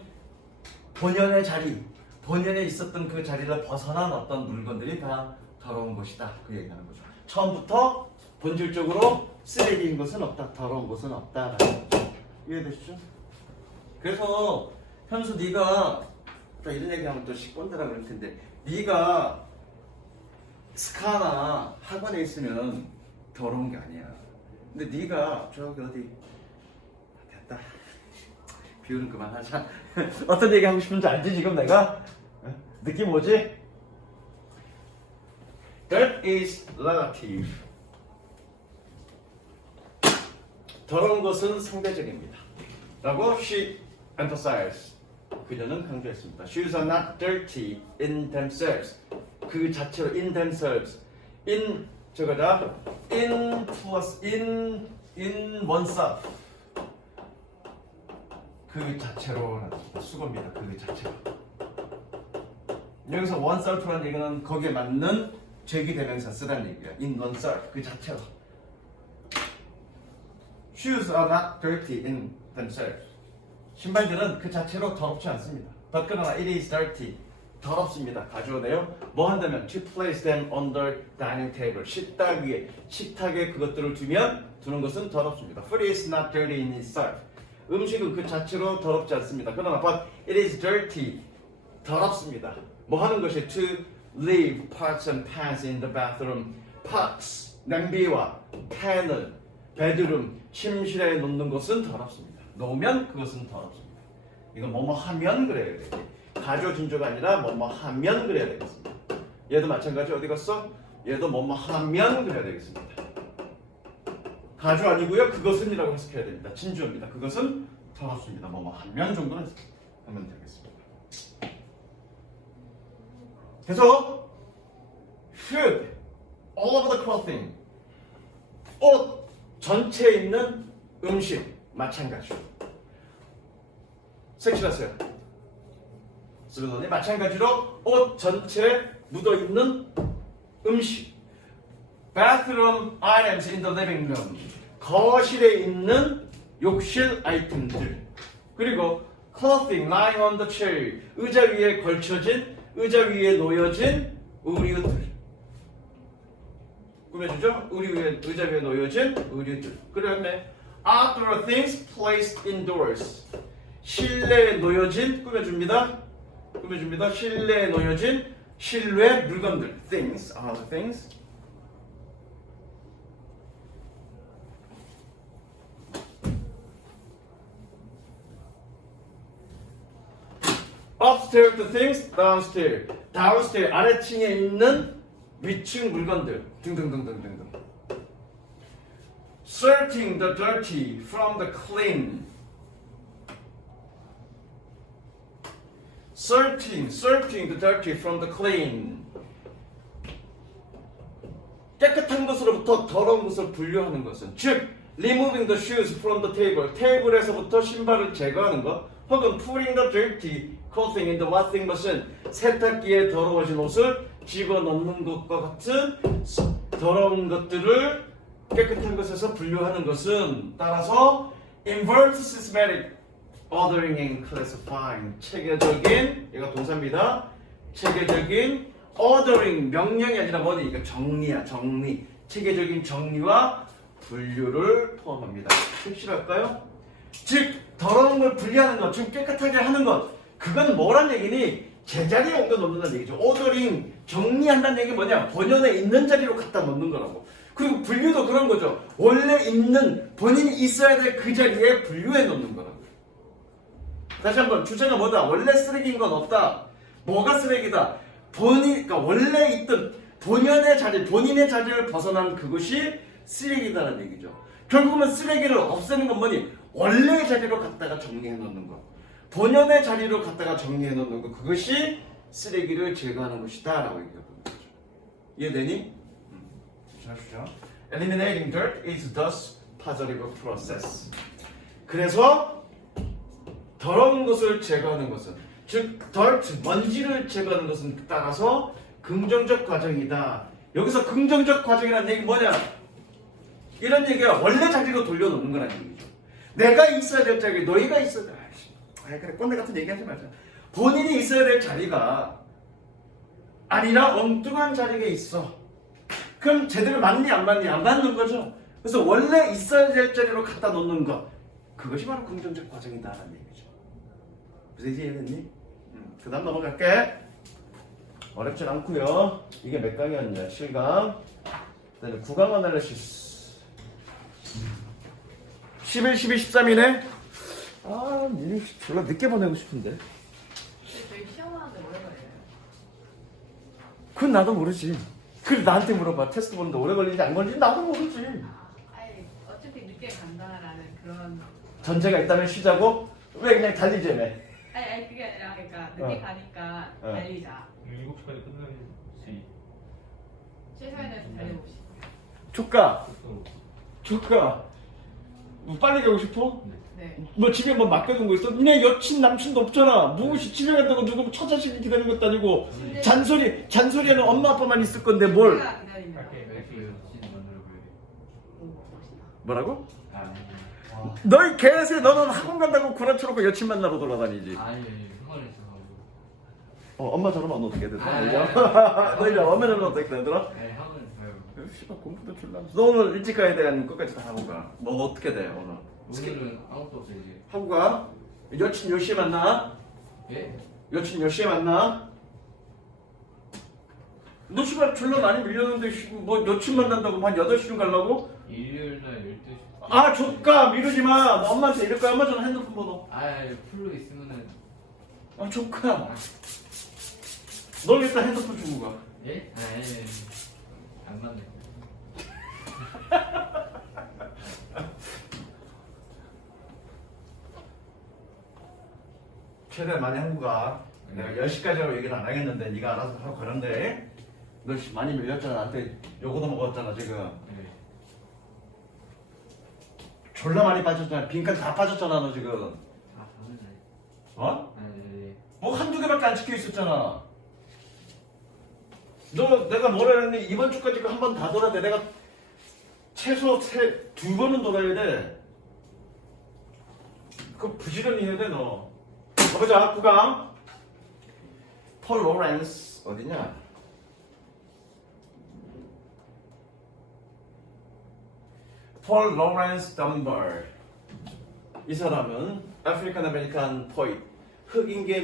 본연의 자리, 본연에 있었던 그 자리를 벗어난 어떤 물건들이 다 더러운 것이다. 그 얘기하는 거죠. 처음부터 본질적으로 쓰레기인 것은 없다. 더러운 것은 없다. 이해되시죠? 그래서 현수 네가 또 이런 얘기하면 또 식권대라 그럴 텐데 네가 스카나 학원에 있으면 더러운 게 아니야. 근데 네가 저기 어디 됐다. 비유는 그만하자. 어떤 얘기 하고 싶은지 알지 지금 내가? 느낌 오지? That is relative. 더러운 것은 상대적입니다. 라고 she emphasized. 그녀는 강조했습니다. Shoes are not dirty in themselves. 그 자체로 in themselves. in 저거다. in plus in oneself. 그 자체로 수고입니다. 그 자체로. 여기서 oneself라는 얘기는 거기에 맞는 제기대명사 쓰라는 얘기야. in oneself 그 자체로. Shoes are not dirty in themselves. 신발들은 그 자체로 더럽지 않습니다. But 그러나 it is dirty. 더럽습니다. 가져오네요. 뭐 한다면 to place them on the dining table. 식탁 위에 식탁에 그것들을 두는 것은 더럽습니다. Food is not dirty in itself. 음식은 그 자체로 더럽지 않습니다. 그러나 but it is dirty. 더럽습니다. 뭐 하는 것이 to leave pots and pans in the bathroom. pots 냄비와 팬을 베드룸 침실에 놓는 것은 더럽습니다. 놓으면 그것은 더럽습니다. 이건 뭐뭐 하면 그래야 돼. 가조 진조가 아니라 뭐뭐 하면 그래야 되겠습니다. 얘도 마찬가지. 어디 갔어? 얘도 뭐뭐 하면 그래야 되겠습니다. 가조 아니고요. 그것은이라고 해석해야 됩니다. 진조입니다. 그것은 더럽습니다. 뭐뭐 하면 정도는 하면 되겠습니다. 그래서 food all over the clothing 옷 전체에 있는 음식 마찬가지로 색칠하세요. 스르더니 마찬가지로 옷 전체에 묻어있는 음식 bathroom items in the living room 거실에 있는 욕실 아이템들 그리고 clothing lying on the chair 의자 위에 걸쳐진 의자 위에 놓여진 의류들 꾸며주죠? 의자 위에 놓여진 의류들 그 다음에 outdoor things placed indoors 실내에 놓여진 꾸며줍니다. 실내에 놓여진 실외 물건들 things are the things upstairs the things downstairs 아래층에 있는 위층 물건들 등등등등등등 sorting the dirty from the clean sorting the dirty from the clean 깨끗한 것으로부터 더러운 것을 분류하는 것은 즉 removing the shoes from the table 테이블에서부터 신발을 제거하는 것 혹은 putting the dirty clothing in the washing machine 세탁기에 더러워진 옷을 집어넣는 것과 같은 더러운 것들을 깨끗한 것에서 분류하는 것은 따라서 invert systematic ordering and classifying 체계적인 이거 동사입니다. 체계적인 ordering 명령이 아니라 뭐니? 이거 정리야 정리 체계적인 정리와 분류를 포함합니다. 색칠할까요? 즉 더러운 걸 분리하는 것, 즉 깨끗하게 하는 것 그건 뭐란 얘기니? 제자리에 옮겨 놓는다는 얘기죠. ordering 정리한다는 얘기 뭐냐? 본연에 있는 자리로 갖다 놓는 거라고. 그리고 분류도 그런 거죠. 원래 있는 본인이 있어야 될 그 자리에 분류해 놓는 거라고요. 다시 한번 주제가 뭐다? 원래 쓰레기인 건 없다. 뭐가 쓰레기다? 그러니까 원래 있던 본인의 자리를 벗어난 그것이 쓰레기다라는 얘기죠. 결국은 쓰레기를 없애는 건 뭐니? 원래의 자리로 갖다가 정리해 놓는 거. 본연의 자리로 갖다가 정리해 놓는 거. 그것이 쓰레기를 제거하는 것이다 라고 얘기하는 거죠. 이해되니? 하시죠. Eliminating dirt is thus positive process. 그래서 더러운 것을 제거하는 것은, 즉 dirt, 먼지를 제거하는 것은 따라서 긍정적 과정이다. 여기서 긍정적 과정이라는 얘기 뭐냐? 이런 얘기가 원래 자리로 돌려놓는 거라는 얘기죠. 내가 있어야 될 자리, 너희가 있어야 될 그래 꼰대 같은 얘기 하지 말자. 본인이 있어야 될 자리가 아니라 엉뚱한 자리에 있어. 그럼 제대로 맞니 안 맞니? 안 맞는 거죠. 그래서 원래 있어야 될 자리로 갖다 놓는 것, 그것이 바로 긍정적 과정이다라는 얘기죠. 무슨 얘기 이해됐니? 그 다음 넘어갈게. 어렵진 않고요. 이게 몇 강이었냐? 7강. 그다음에 9강 아날리시스. 11, 12, 13이네. 아, 졸라 늦게 보내고 싶은데. 저희 시험하는데 오래 걸려요. 그건 나도 모르지. 그래 나한테 물어봐. 테스트 보는데 오래 걸리는지 안 걸리는지 나도 모르지. 아니 어차피 늦게 간다라는 그런. 전제가 있다면 쉬자고? 왜 그냥 달리자며? 아니 그게 아니라 그러니까 늦게 가니까 달리자. 7시까지 끝나야지. 최소한은 달려봅시다. 조카. 뭐 빨리 가고 싶어? 네. 뭐 집에 뭐 맡겨둔 거 있어? 네 여친 남친도 없잖아. 무엇이 집에 간다고 누구 처자식이 기다리는 것도 아니고 잔소리하는 엄마 아빠만 있을 건데 뭘? 제가 기다립니다. 뭐라고? 아, 너희 개새 너는 학원 간다고 구라쳐놓고 여친 만나러 돌아다니지. 아니, 학원에 있어가지고. 엄마 저러면 어떻게 되더라? 아, 너희 엄마는 어떻게 되더라? 네, 학원에 가요. 씨발 공부도 줄라. 너 오늘 일찍 가야 돼? 아니면 끝까지 다 하고 가? 뭐 어떻게 돼 오늘? 오늘은 아무것도 없어요, 이제. 하고 가? 여친 몇 시에 만나? 예? 여친 몇 시에 만나? 너 씨발 졸라 많이 밀렸는데 뭐 여친 만난다고 한 8시쯤 가려고? 일요일날 12시. 아 조카 미루지 마. 너 엄마한테 이럴 거야. 엄마 전화 핸드폰 번호. 풀로 있으면은. 아 조카. 너 일단 핸드폰 주고 가. 예? 안 맞네. 최대한 많이 하고 가. 내가 10시까지라고 얘기는 안 하겠는데 네가 알아서 하고 가는데 너 많이 밀렸잖아. 나한테 요거도 먹었잖아 지금. 네. 졸라 많이 빠졌잖아. 빈칸 다 빠졌잖아 너 지금. 아, 방금 전에. 어? 네. 뭐 한두 개밖에 안 찍혀 있었잖아. 너 내가 뭐라 했니? 이번 주까지 한 번 다 돌아야 돼. 내가 최소 2번은 돌아야 돼. 그거 부지런히 해야 돼 너. 가보자. 9강. 폴 로렌스 어디냐? 폴 로렌스 덤벌. 이 사람은 아프리칸 아메리칸 포이트, 흑인계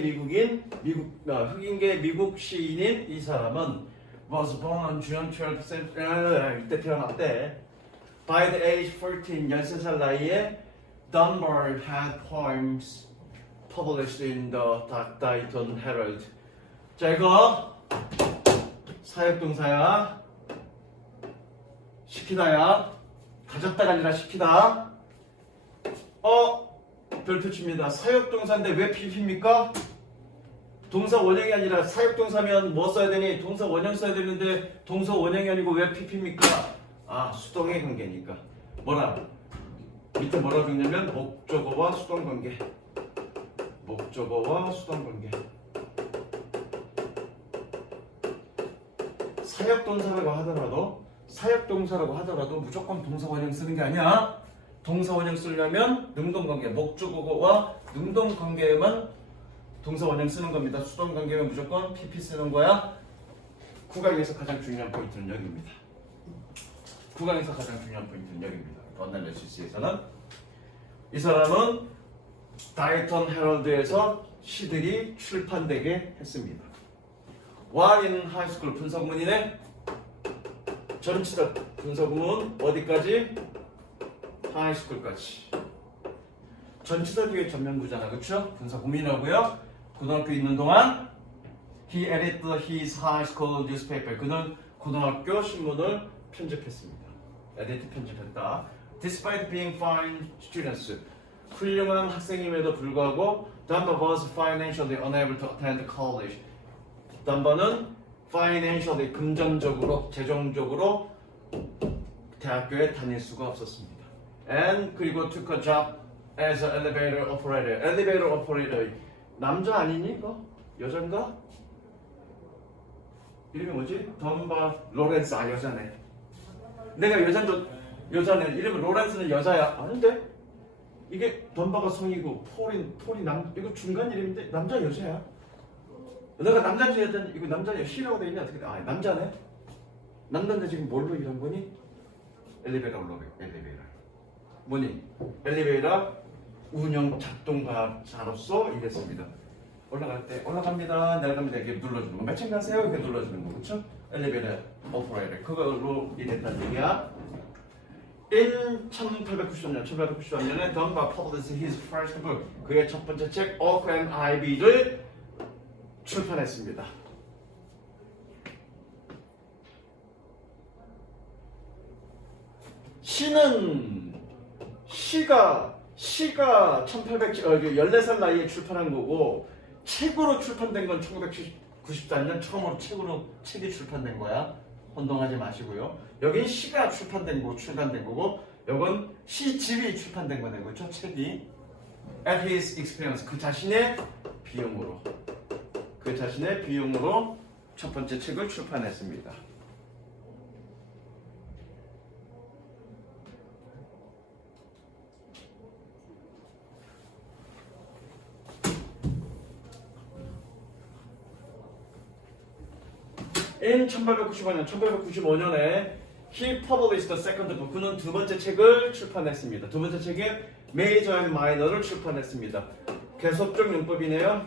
미국 시인인 이 사람은 was born on June 12th century 이때 태어났대. By the age 14, 13살 나이에 Dunbar had poems published in the Dayton Herald. 자 이거 사역동사야. 시키다야. 가졌다가 아니라 시키다. 별표 칩니다. 사역동사인데 왜 PP입니까? 동사 원형이 아니라 사역동사면 뭐 써야 되니? 동사 원형 써야 되는데 동사 원형이 아니고 왜 PP입니까? 아, 수동의 관계니까. 뭐라? 밑에 뭐라 적냐면 목적어와 수동 관계. 목적어와 수동 관계. 사역동사라고 하더라도 무조건 동사 원형 쓰는 게 아니야. 동사 원형 쓰려면 능동관계, 목적어와 능동관계에만 동사 원형 쓰는 겁니다. 수동 관계면 무조건 PP 쓰는 거야. 구강에서 가장 중요한 포인트는 여기입니다. 구강에서 가장 중요한 포인트는 여기입니다. 어널리시스에서는 이 사람은 다이턴 헤럴드에서 시들이 출판되게 했습니다. While in high school 분석문이네. 전치사 분사구문 어디까지? 하이스쿨까지. 전치사 뒤에 전면부잖아, 그쵸? 분사 고민하고요. 고등학교 있는 동안 he edited his high school newspaper. 그는 고등학교 신문을 편집했습니다. edit 편집했다. Despite being fine students. 훌륭한 학생임에도 불구하고 Dunbar was financially unable to attend college. Dunbar는 financially 금전적으로, 재정적으로 대학교에 다닐 수가 없었습니다. And 그리고 took a job as an elevator operator. elevator operator. 남자 아니니? 이거? 여잔가? 이름이 뭐지? 덤바 로렌스. 아, 여자네. 내가 여자네. 이름은 로렌스는 여자야. 아닌데? 이게 덤바가 성이고 폴이 이거 중간 이름인데 남자 여자야. 내가 남자인지 여자인지 이거 남자냐 C라고 돼 있냐 어떻게 돼? 아, 남자네. 남자인데 지금 뭘로 일한 거니? 엘리베이터 엘리베이터. 뭐니? 엘리베이터 운영 작동가자로서 일했습니다. 올라갈 때 올라갑니다. 내려갑니다. 이렇게 눌러주는 거. 매칭 가세요. 이렇게 눌러주는 거. 그렇죠? 엘리베이터 오퍼레이터. 그걸로 일했다는 얘기야. In 1893년에 Dunbar published his first book. 그의 첫 번째 책 Oak and Ivy를 출판했습니다. 시가 14살 나이에 출판한 거고 책으로 출판된 건 1994년 처음으로 책이 출판된 거야. 혼동하지 마시고요. 여긴 시가 출판된 거고 여건 시집이 출판된 거네, 그렇죠? 책이 at his expense 그 자신의 비용으로 첫 번째 책을 출판했습니다. In 1895년에 he published the second book. 그는 두 번째 책을 출판했습니다. 두 번째 책에 Major and Minor를 출판했습니다. 계속적 용법이네요.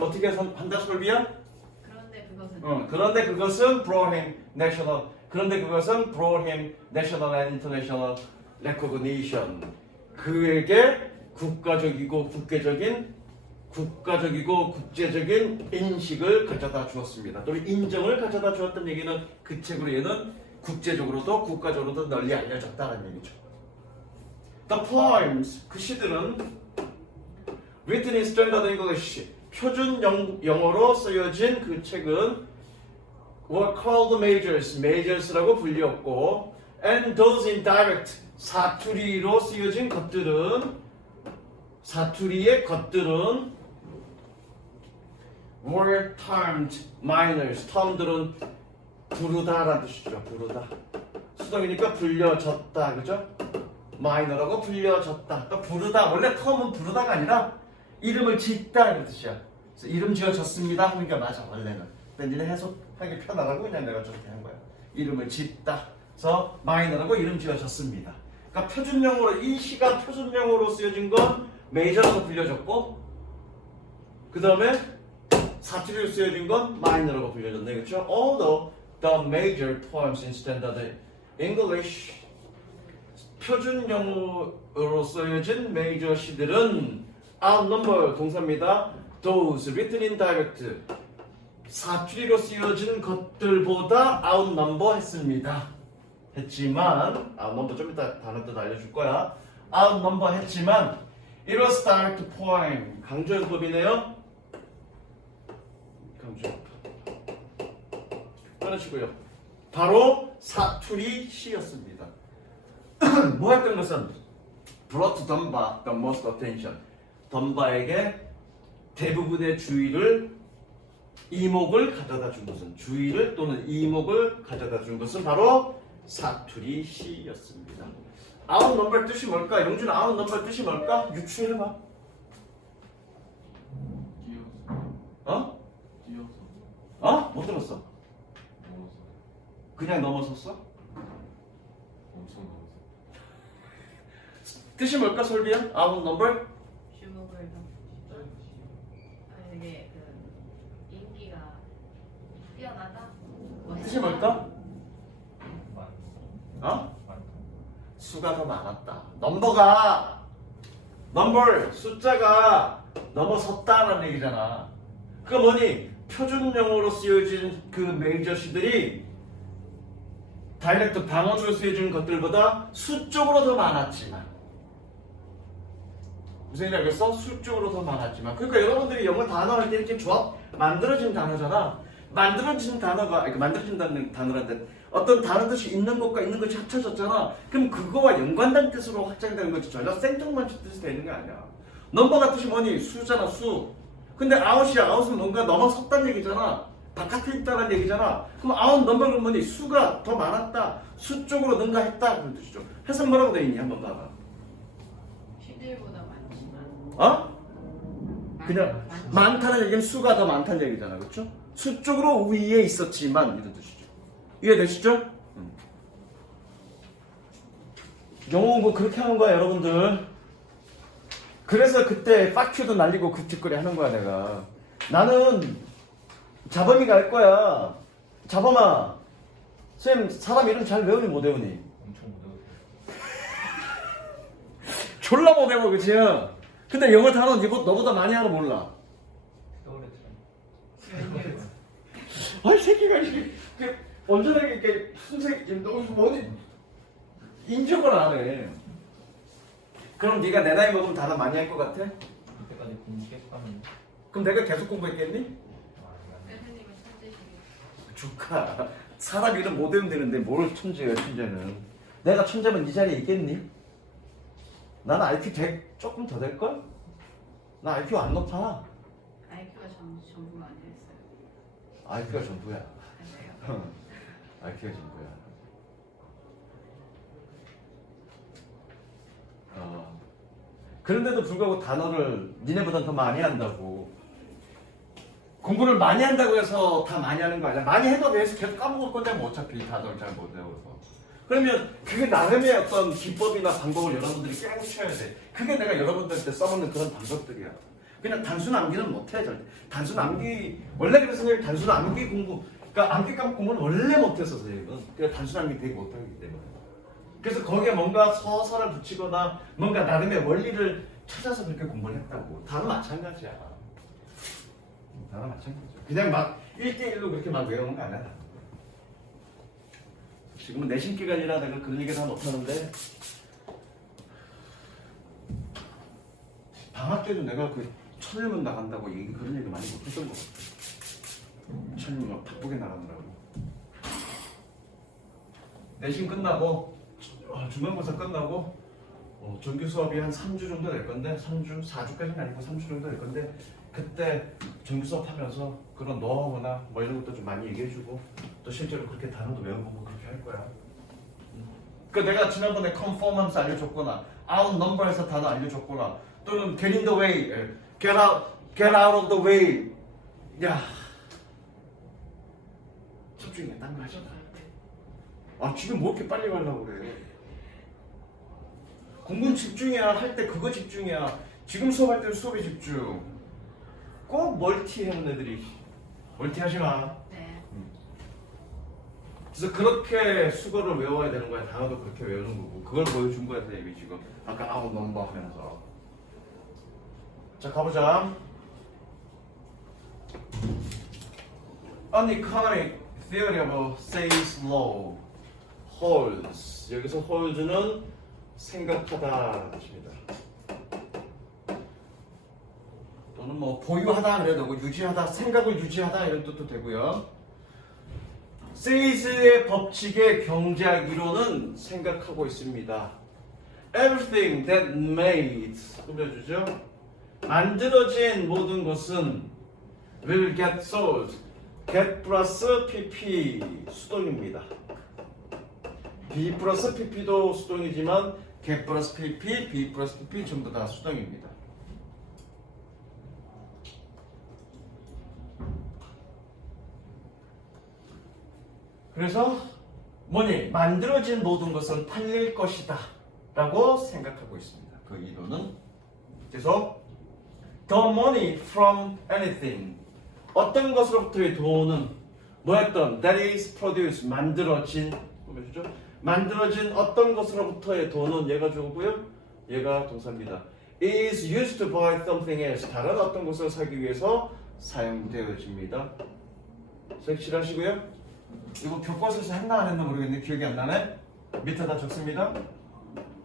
어떻게 한다 솔비야? 그런데 그것은 brought him national and international recognition. 그에게 국가적이고 국제적인 인식을 가져다 주었습니다. 또 인정을 가져다 주었던 얘기는 그 책으로 얘는 국제적으로도 국가적으로도 널리 알려졌다는 얘기죠. The poems, 그 시들은 written in standard English, 표준 영어로 쓰여진 그 책은 were called majors라고 불렸고 and those in direct, 사투리로 쓰여진 사투리의 것들은 were termed minors. term들은 부르다라는 뜻이죠. 부르다. 수동이니까 불려졌다. 그죠? minor라고 불려졌다. 또 부르다. 원래 term은 부르다가 아니라 이름을 짓다 이런 뜻이야. 그래서 이름 지어졌습니다 하는 게 맞아 원래는. 근데 니네 해석하기 편하라고 그냥 내가 저렇게 한 거야. 이름을 짓다. 그래서 minor라고 이름 지어졌습니다. 그러니까 표준형으로 이 시가 표준형으로 쓰여진 건 메이저라고 불려졌고 그 다음에 사투리로 쓰여진 건 마이너라고 불려졌네. 그렇죠? Although the major poems in standard English 표준 영어로 쓰여진 메이저 시들은 outnumber 동사입니다. Those written in direct 사투리로 쓰여진 것들보다 outnumber 했지만 outnumber 좀 이따 단어 뜻 알려줄 거야. outnumber 했지만 It was direct poem. 강조용법이네요. 강조용법. 끊으시고요. 바로 사투리 시였습니다. 뭐 했던 것은 brought Dunbar the most attention. 덤바에게 대부분의 이목을 가져다 준 것은 주의를 또는 이목을 가져다 준 것은 바로 사투리 시였습니다. outnumber 뜻이 뭘까? 용준아 outnumber 뜻이 뭘까? 유추해봐. 어? 못 들었어? 그냥 넘어섰어? 엄청 넘었어. 뜻이 뭘까 솔비야? outnumber? 주목을 이게 그 인기가 뛰어나다. 뜻이 뭘까? 어? 많다. 수가 더 많았다. 넘버 숫자가 넘어섰다라는 얘기잖아. 그 뭐니? 표준 영어로 쓰여진 그 메이저시들이 다이렉트 방언으로 쓰여진 것들보다 수적으로 더 많았지만, 무슨 얘기 알겠어? 수적으로 더 많았지만. 그러니까 여러분들이 영어 단어 할 때 이렇게 조합 만들어진 단어잖아. 만들어진 단어가, 아니, 만들어진다는 단어란데 어떤 다른 뜻이 있는 것과 있는 것이 합쳐졌잖아. 그럼 그거와 연관된 뜻으로 확장되는 거지. 전혀 생뚱맞은 뜻이 되는 게 아니야. 넘버가 뜻이 뭐니? 수잖아, 수. 근데 아웃이야. 아웃은 뭔가 넘어섰다는 얘기잖아. 바깥에 있다는 얘기잖아. 그럼 아웃 넘버는 뭐니? 수가 더 많았다. 수 쪽으로 능가했다. 그런 뜻이죠. 해석 뭐라고 돼 있니? 한번 봐봐. 시들보다 많지만. 어? 그냥 많다는 얘기는 수가 더 많다는 얘기잖아. 그렇죠? 수 쪽으로 위에 있었지만 이런 뜻이죠. 이해되시죠? 영어 공부 그렇게 하는 거야, 여러분들. 그래서 그때 파큐도 날리고 급짓거리 하는 거야, 내가. 나는 자범이가 할 거야. 자범아, 쌤 사람 이름 잘 외우니 못 외우니? 엄청 무더워. 졸라 못 외워, 그치? 근데 영어 단어 너보다 많이 하나 몰라. 서울에 아이 새끼가 이게 언제나 이렇게 선생님 너 뭐니 인정을 안 해. 그럼 네가 내 나이 먹으면 단어 많이 할 것 같아? 그때까지 공부했다면 그럼 내가 계속 공부했겠니? 선생님은 천재시고. 조카 사람 이름 못 외우면 되는데 뭘 천재야 천재는. 내가 천재면 이 자리에 있겠니? 나는 IQ 100 조금 더 될걸? 나 IQ 안 높아. IQ가 전부가 아니었어요. IQ가 전부야. 맞아요. IQ가 전부야. 그런데도 불구하고 단어를 니네보다 더 많이 한다고. 공부를 많이 한다고 해서 다 많이 하는 거 아니야. 많이 해도 계속 까먹을 건데 뭐 어차피 단어를 잘 못 외워서. 그러면 그게 나름의 어떤 기법이나 방법을 여러분들이 깨우쳐야 돼. 그게 내가 여러분들한테 써먹는 그런 방법들이야. 그냥 단순 암기는 못해 절대. 단순 암기 원래 그래서 선생님 단순 암기 공부, 그러니까 암기 과목 공부는 원래 못했어 선생님은. 그냥 단순 암기 되게 못하기 때문에. 그래서 거기에 뭔가 서사를 붙이거나 뭔가 나름의 원리를 찾아서 그렇게 공부를 했다고. 다는 마찬가지야. 다는 마찬가지야. 그냥 막 1대1로 그렇게 막 외우는 거 아니야. 지금은 내신 기간이라 내가 그런 얘기 다 못하는데 방학 때도 내가 그 천일문 나간다고 그런 얘기 많이 못했던 것 같아. 천일문 막 바쁘게 나가느라고. 내신 끝나고 중간고사 끝나고 정규 수업이 한 3주 정도 될 건데 3주, 4주까지는 아니고 3주 정도 될 건데 그때 정규 수업 하면서 그런 노하우나 뭐 이런 것도 좀 많이 얘기해주고 또 실제로 그렇게 단어도 외워보고 그렇게 할 거야. 그 내가 지난번에 conformance 알려줬거나 out number에서 단어 알려줬거나 또는 get in the way, get out of the way. 야, 집중해, 딴 거 하지 마. 아 지금 뭐 이렇게 빨리 가려고 그래. 공부는 집중해야 할 때 그거 집중해야. 지금 수업할 때는 수업에 집중. 꼭 멀티 하는 애들이 멀티 하지 마. 네. 그래서 그렇게 수거를 외워야 되는 거야. 단어도 그렇게 외우는 거고. 그걸 보여준 거야 선생님이 지금. 아까 아웃 넘버 하면서. 자 가보자. An economic theory of Say's law holds. 여기서 holds는 생각하다 뜻입니다. 또는 뭐 보유하다 그래도 되고 유지하다, 생각을 유지하다 이런 뜻도 되고요. 세이즈의 법칙의 경제학 이론은 생각하고 있습니다. Everything that made 꾸며주죠. 만들어진 모든 것은 will get sold. get 플러스 pp 수동입니다. b 플러스 pp도 수동이지만 get 플러스 pp, b 플러스 pp 전부 다 수동입니다. 그래서 뭐니? 만들어진 모든 것은 팔릴 것이다 라고 생각하고 있습니다. 그 이론은. 그래서 the money from anything, 어떤 것으로부터의 돈은 뭐였던 that is produced 만들어진 보여주죠? 만들어진 어떤 것으로부터의 돈은 얘가 주고요. 얘가 동사입니다. is used to buy something else 다른 어떤 것을 사기 위해서 사용되어집니다. 색칠하시고요. 이거 교과서에서 했나 안 했나 모르겠는데 기억이 안 나네. 밑에다 적습니다.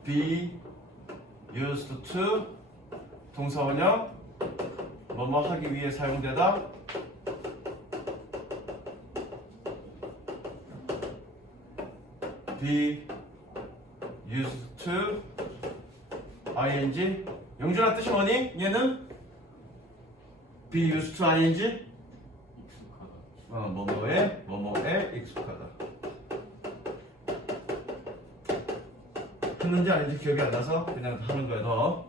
be used to 동사 원형 뭐뭐 하기 위해 사용되다. be used to ing 영준아 뜻이 뭐니? 얘는 be used to ing 익숙하다. 뭐뭐에 익숙하다. 했는지 아닌지 기억이 안 나서 그냥 하는 거야. 너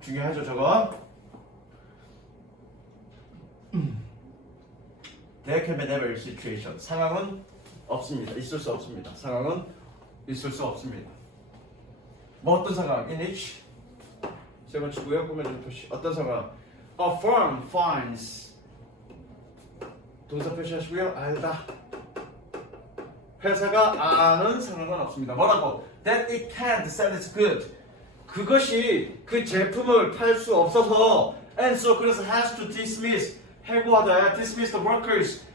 중요하죠 저거. There can be never situation. 상황은 없습니다. 있을 수 없습니다. 상황은 있을 수 없습니다. 뭐 어떤 상황? In which 세 번째 구역 보면 표시. 어떤 상황? A firm finds 동사 표시하시고요. 알다. 회사가 아는 상황은 없습니다. 뭐라고? That it can't sell its good. 그것이 그 제품을 팔 수 없어서 and so 그래서 has to dismiss 해고하다. dismiss the workers.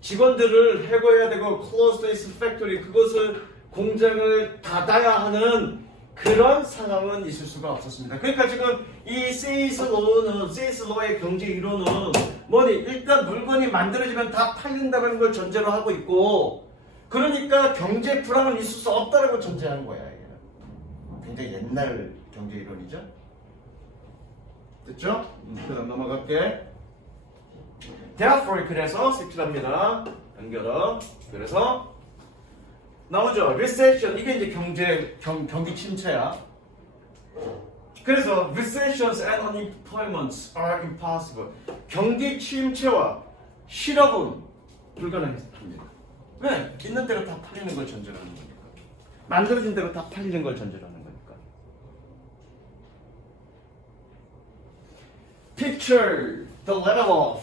직원들을 해고해야 되고 close its factory. 그것을 공장을 닫아야 하는 그런 상황은 있을 수가 없었습니다. 그러니까 지금 이 sales law의 경제 이론은 뭐니? 일단 물건이 만들어지면 다 팔린다는 걸 전제로 하고 있고 그러니까 경제 불황은 있을 수 없다는 걸 전제하는 거야. 얘는. 굉장히 옛날 경제 이론이죠. 됐죠? 그다음 넘어갈게. Therefore 그래서 색칠합니다. 연결어. 그래서 나오죠. Recession 이게 이제 경기 침체야. 그래서 recessions and unemployments are impossible. 경기 침체와 실업은 불가능합니다. 왜? 있는 대로 다 팔리는 걸 전제로 하는 거니까. 만들어진 대로 다 팔리는 걸 전제로 하는 거니까. Picture the level of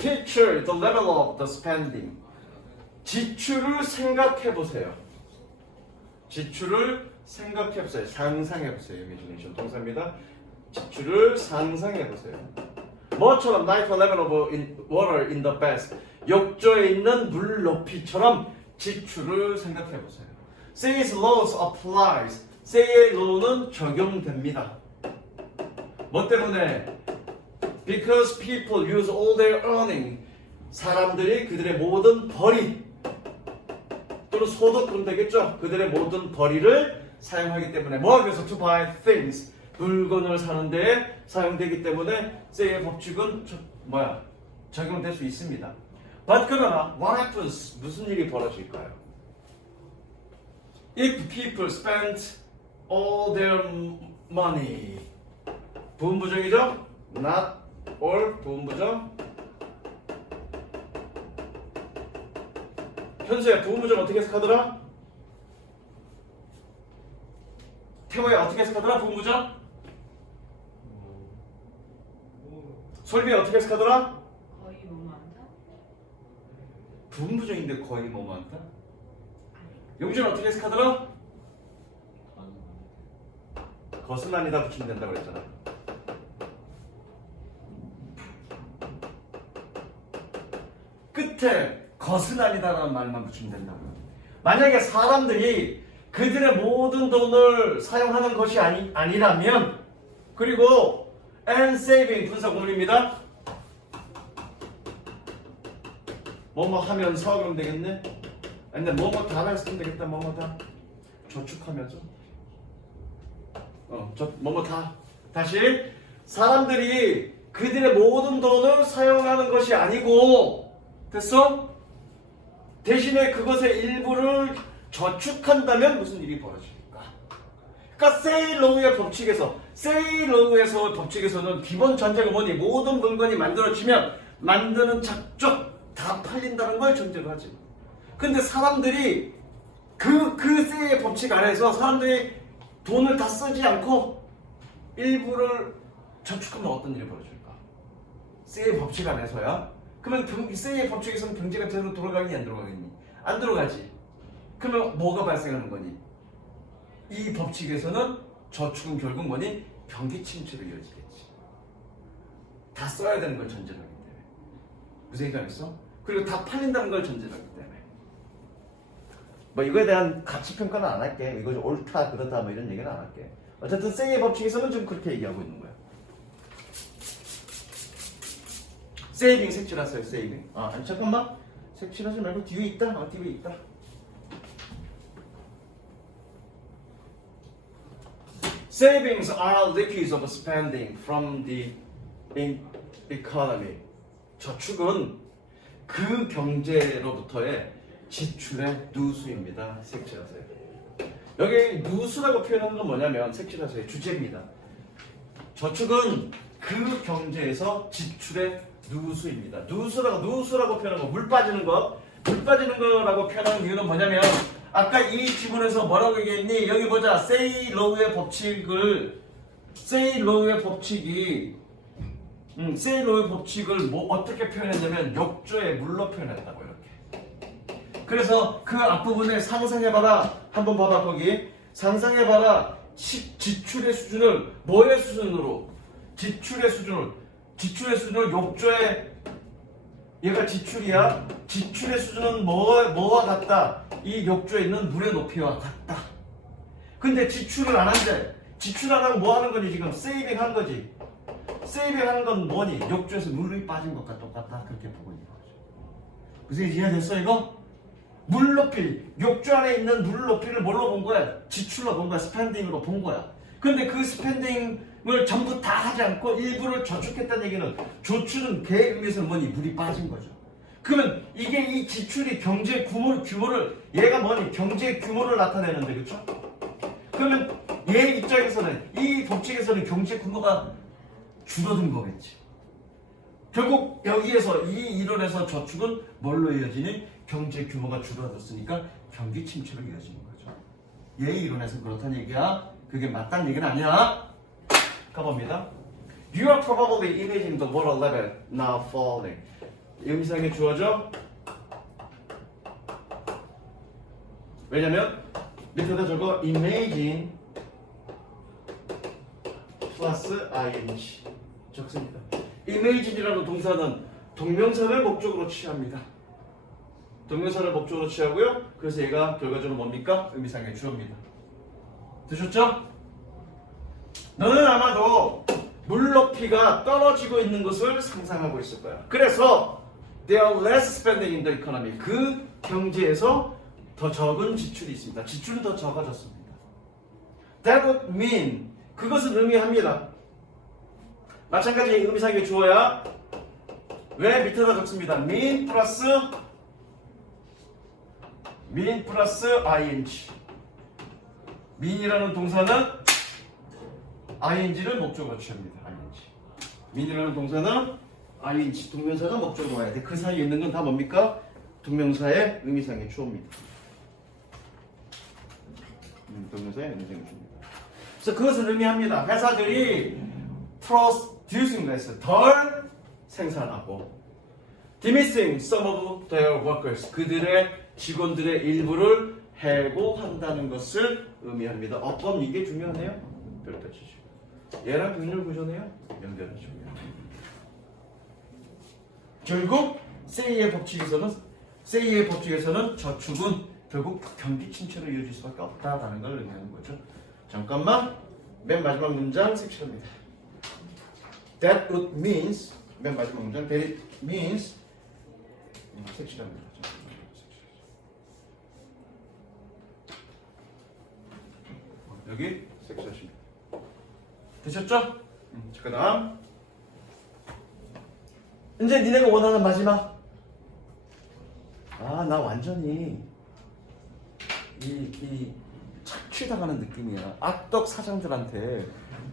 Picture the level of the spending. 지출을 생각해 보세요. 지출을 생각해 보세요. 상상해 보세요. imagination 동사입니다. 지출을 상상해 보세요. 뭐처럼 like a level of water in the bath. 욕조에 있는 물 높이처럼 지출을 생각해 보세요. Say's laws applies. Say의 law는 적용됩니다. 뭐 때문에? Because people use all their earning. 사람들이 그들의 모든 벌이 또는 소득 그럼 되겠죠? 그들의 모든 벌이를 사용하기 때문에 뭐하기 위해서 to buy things. 물건을 사는 데에 사용되기 때문에 Say의 법칙은 적용될 수 있습니다. But 그러나 what happens? 무슨 일이 벌어질까요? If people spend all their money. 부분부정이죠? Not all 부분부정. 현수야 부분부정 어떻게 해석하더라? 태호야 어떻게 해석하더라? 부분부정? 솔비야 어떻게 해석하더라? 거의 너무 많다? 부분부정인데 거의 너무 많다? 용준 어떻게 해석하더라? 것은 아니다 붙이면 된다고 그랬잖아. 끝에 것은 아니다라는 말만 붙이면 된다고요. 만약에 사람들이 그들의 모든 돈을 사용하는 것이 아니라면 그리고 and saving 분사 구문입니다. 뭐뭐 하면서 그러면 되겠네. 아니 근데 뭐뭐 다 했으면 되겠다. 뭐뭐 다 저축하면서 뭐뭐 다 다시 사람들이 그들의 모든 돈을 사용하는 것이 아니고 됐어? 대신에 그것의 일부를 저축한다면 무슨 일이 벌어질까? 그러니까 세일로우의 법칙에서는 기본 전제가 뭐니? 모든 물건이 만들어지면 만드는 작족 다 팔린다는 걸 전제로 하지. 근데 사람들이 그 세의 법칙 안에서 사람들이 돈을 다 쓰지 않고 일부를 저축하면 어떤 일이 벌어질까? 세의 법칙 안에서야. 그러면 세의 법칙에서는 경제가 제대로 돌아가겠니 안 돌아가겠니? 안 돌아가지. 그러면 뭐가 발생하는 거니? 이 법칙에서는 저축은 결국 뭐니? 경기 침체로 이어지겠지. 다 써야 되는 걸 전제로 하기 때문에. 무슨 얘기 알겠어? 그리고 다 팔린다는 걸 전제로 하기 때문에. 뭐 이거에 대한 가치 평가는 안 할게. 이거 옳다 그렇다 뭐 이런 얘기는 안 할게. 어쨌든 세이의 법칙에서는 좀 그렇게 얘기하고 있는 거야. 세이빙 색칠하세요. 세이빙. 아니 잠깐만. 색칠하지 말고 뒤에 있다. 뒤에 있다. Savings are liquids of spending from the economy. 저축은 그 경제로부터의 지출의 누수입니다. 색칠하세요. 여기 누수라고 표현하는 건 뭐냐면 색칠하세요. 주제입니다. 저축은 그 경제에서 지출의 누수입니다. 누수라고 표현하는 거, 물 빠지는 거라고 표현하는 이유는 뭐냐면 아까 이 지문에서 뭐라고 얘기했니? 여기 보자. 세일로우의 법칙을 세일로우의 법칙을 뭐 어떻게 표현했냐면 욕조에 물로 표현했다고 이렇게. 그래서 그 앞부분에 상상해봐라. 한번 봐봐 거기. 상상해봐라. 지출의 수준을 뭐의 수준으로? 지출의 수준을 욕조에 얘가 지출이야. 지출의 수준은 뭐와 같다? 이 욕조에 있는 물의 높이와 같다. 근데 지출을 안 한대. 지출 안 하고 뭐 하는 거니 지금? 세이빙 한 거지. 세이빙 하는 건 뭐니? 욕조에서 물이 빠진 것과 똑같다. 그렇게 보고 있는 거죠. 무슨 이해됐어 이거? 물 높이. 욕조 안에 있는 물 높이를 뭘로 본 거야? 지출로 본 거야. 스펜딩으로 본 거야. 근데 그 스펜딩을 전부 다 하지 않고 일부를 저축했다는 얘기는 조출은 걔 의미에서는 뭐니? 물이 빠진 거죠. 그러면 이게 이 지출이 경제 규모를 얘가 뭐니? 경제 규모를 나타내는데 그렇죠? 그러면 얘 입장에서는 이 법칙에서는 경제 규모가 줄어든 거겠지. 결국 여기에서 이 이론에서 저축은 뭘로 이어지니? 경제 규모가 줄어들었으니까 경기 침체로 이어지는 거죠. 얘 이론에서 그렇다는 얘기야. 그게 맞다는 얘기는 아니야. 가봅니다. You are probably imagining the water level now falling. 음성이 주어져. 왜냐면 밑에다 적어 imagine 플러스 ing 적습니다. imagine이라는 동사는 동명사를 목적으로 취합니다. 동명사를 목적으로 취하고요. 그래서 얘가 결과적으로 뭡니까? 의미상의 주어입니다. 되셨죠? 너는 아마도 물높이가 떨어지고 있는 것을 상상하고 있을 거야. 그래서 there are less spending in the economy. 그 경제에서 더 적은 지출이 있습니다. 지출은 더 적어졌습니다. That would mean 그것은 의미합니다. 마찬가지 의미상의 주어야. 왜 밑에다 적습니다. mean 플러스 ing. mean이라는 동사는 ing를 목적으로 취합니다. ing. mean이라는 동사는 ing 동명사가 목적으로 와야 돼. 그 사이에 있는 건 다 뭡니까? 동명사의 의미상의 주어입니다. 동명사의 의미상의 주어입니다. 그래서 그것을 의미합니다. 회사들이 producing less, 덜 생산하고 dismissing some of their workers, 그들의 직원들의 일부를 해고한다는 것을 의미합니다. 어법 이게 중요하네요. 별도 치시고 얘랑 병렬 구조네요. 연결하시고요. 결국 세이의 법칙에서는 저축은 결국 경기 침체로 이어질 수밖에 없다라는 걸 의미하는 거죠. 잠깐만 맨 마지막 문장 색칠합니다. That would means 맨 마지막 문장 that it means 색칠합니다. 여기 색칠하십니다. 되셨죠? 그 다음 이제 니네가 원하는 마지막. 나 완전히 이 착취당하는 느낌이야. 악덕 사장들한테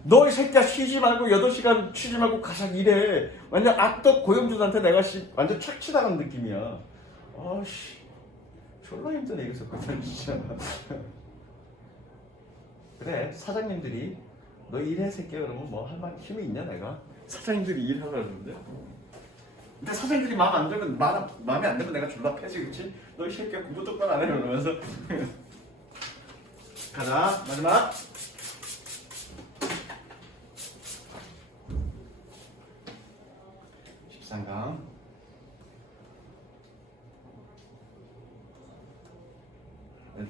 너 이 새끼야 쉬지 말고 8시간 쉬지 말고 가서 일해. 완전 악덕 고용주들한테 내가 완전 착취당하는 느낌이야. 아씨 졸라 힘든 얘기 썼거든 진짜. 그래 사장님들이 너 일해 새끼야 그러면 뭐 할 만 힘이 있냐 내가? 사장님들이 일하라 그러는데. 근데 사장님들이 마음에 안 들면 마음에 안 들면 내가 졸라 패지 그렇지? 너 이 새끼야 공부 똑바로 안 해 그러면서. 가자 마지막. 십상강.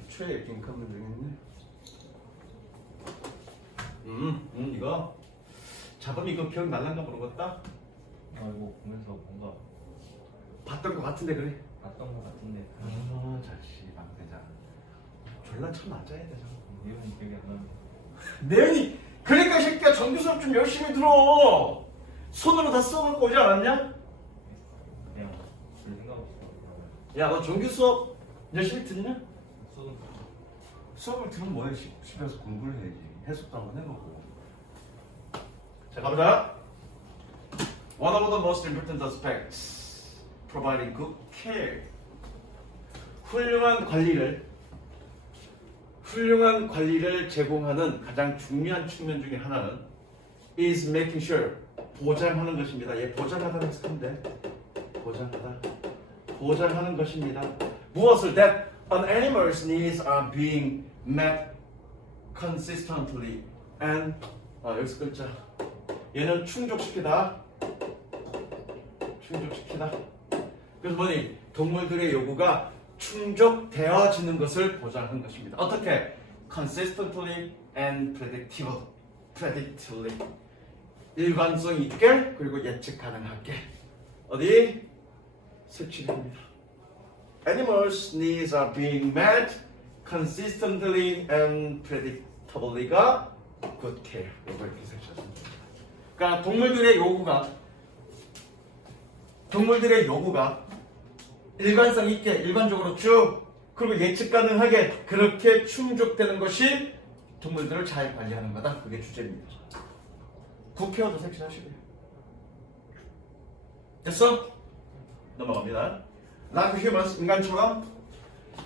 최애긴 컴은 되겠네. 이거 자금 이거 기억 날란가 모르겠다. 아 이거 보면서 뭔가 봤던 것 같은데 그래. 봤던 것 같은데 자식 망대자. 졸라 쳐 맞아야 되잖아. 내용이 기억이 안 나는데. 내용이 그러니까 이 새끼야 정규 수업 좀 열심히 들어. 손으로 다 써갖고 오지 않았냐? 그냥 별 생각 없이 그냥 야 너 정규 수업 열심히 듣냐? 써둔 수업을 들으면 뭐해? 집에서 공부를 해야지. 해석도 한번 해보고. 자 가보자. One of the most important aspects providing good care. 훌륭한 관리를 제공하는 가장 중요한 측면 중에 하나는 is making sure 보장하는 것입니다. 얘 보장하다는 해석인데 보장하는 것입니다. 무엇을 that an animal's needs are being met consistently and 여기서 글자 얘는 충족시키다. 그래서 뭐니? 동물들의 요구가 충족되어지는 것을 보장하는 것입니다. 어떻게? consistently and predictably 일관성 있게 그리고 예측 가능하게 어디? 색칠입니다. Animals' needs are being met consistently and predictably가 good care. 이거 이렇게 색칠했습니다. 그러니까 동물들의 요구가 일관성 있게 일관적으로 쭉 그리고 예측 가능하게 그렇게 충족되는 것이 동물들을 잘 관리하는 거다. 그게 주제입니다. 굿케어도 색칠하시고요. 됐어? 넘어갑니다. Like humans, 인간처럼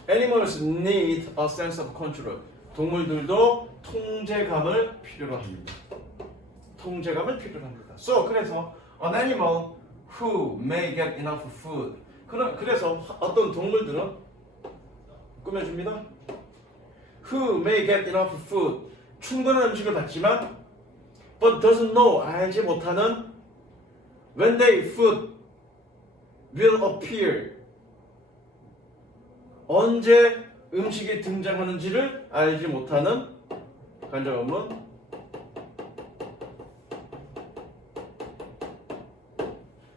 animals need a sense of control. 동물들도 통제감을 필요로 합니다. So, 그래서 an animal who may get enough food. 그래서 어떤 동물들은 꾸며줍니다. Who may get enough food. 충분한 음식을 받지만 but doesn't know. 알지 못하는 when their food will appear. 언제 음식이 등장하는지를 알지 못하는 간접어문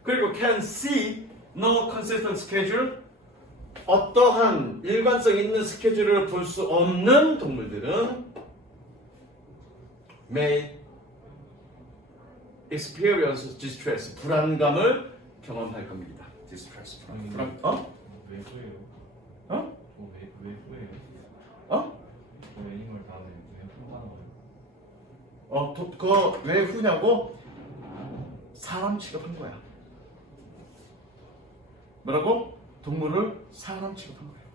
그리고 can see no consistent schedule 어떠한 일관성 있는 스케줄을 볼 수 없는 동물들은 may experience distress 불안감을 경험할 겁니다. distress 불안. 왜 후회해요? 어? 왜 후회해요? 어? 저 애니멀 다음에 왜 후하는 거예요? 그거 왜 후냐고? 사람 취급한 거야. 뭐라고? 동물을 사람 취급한 거예요.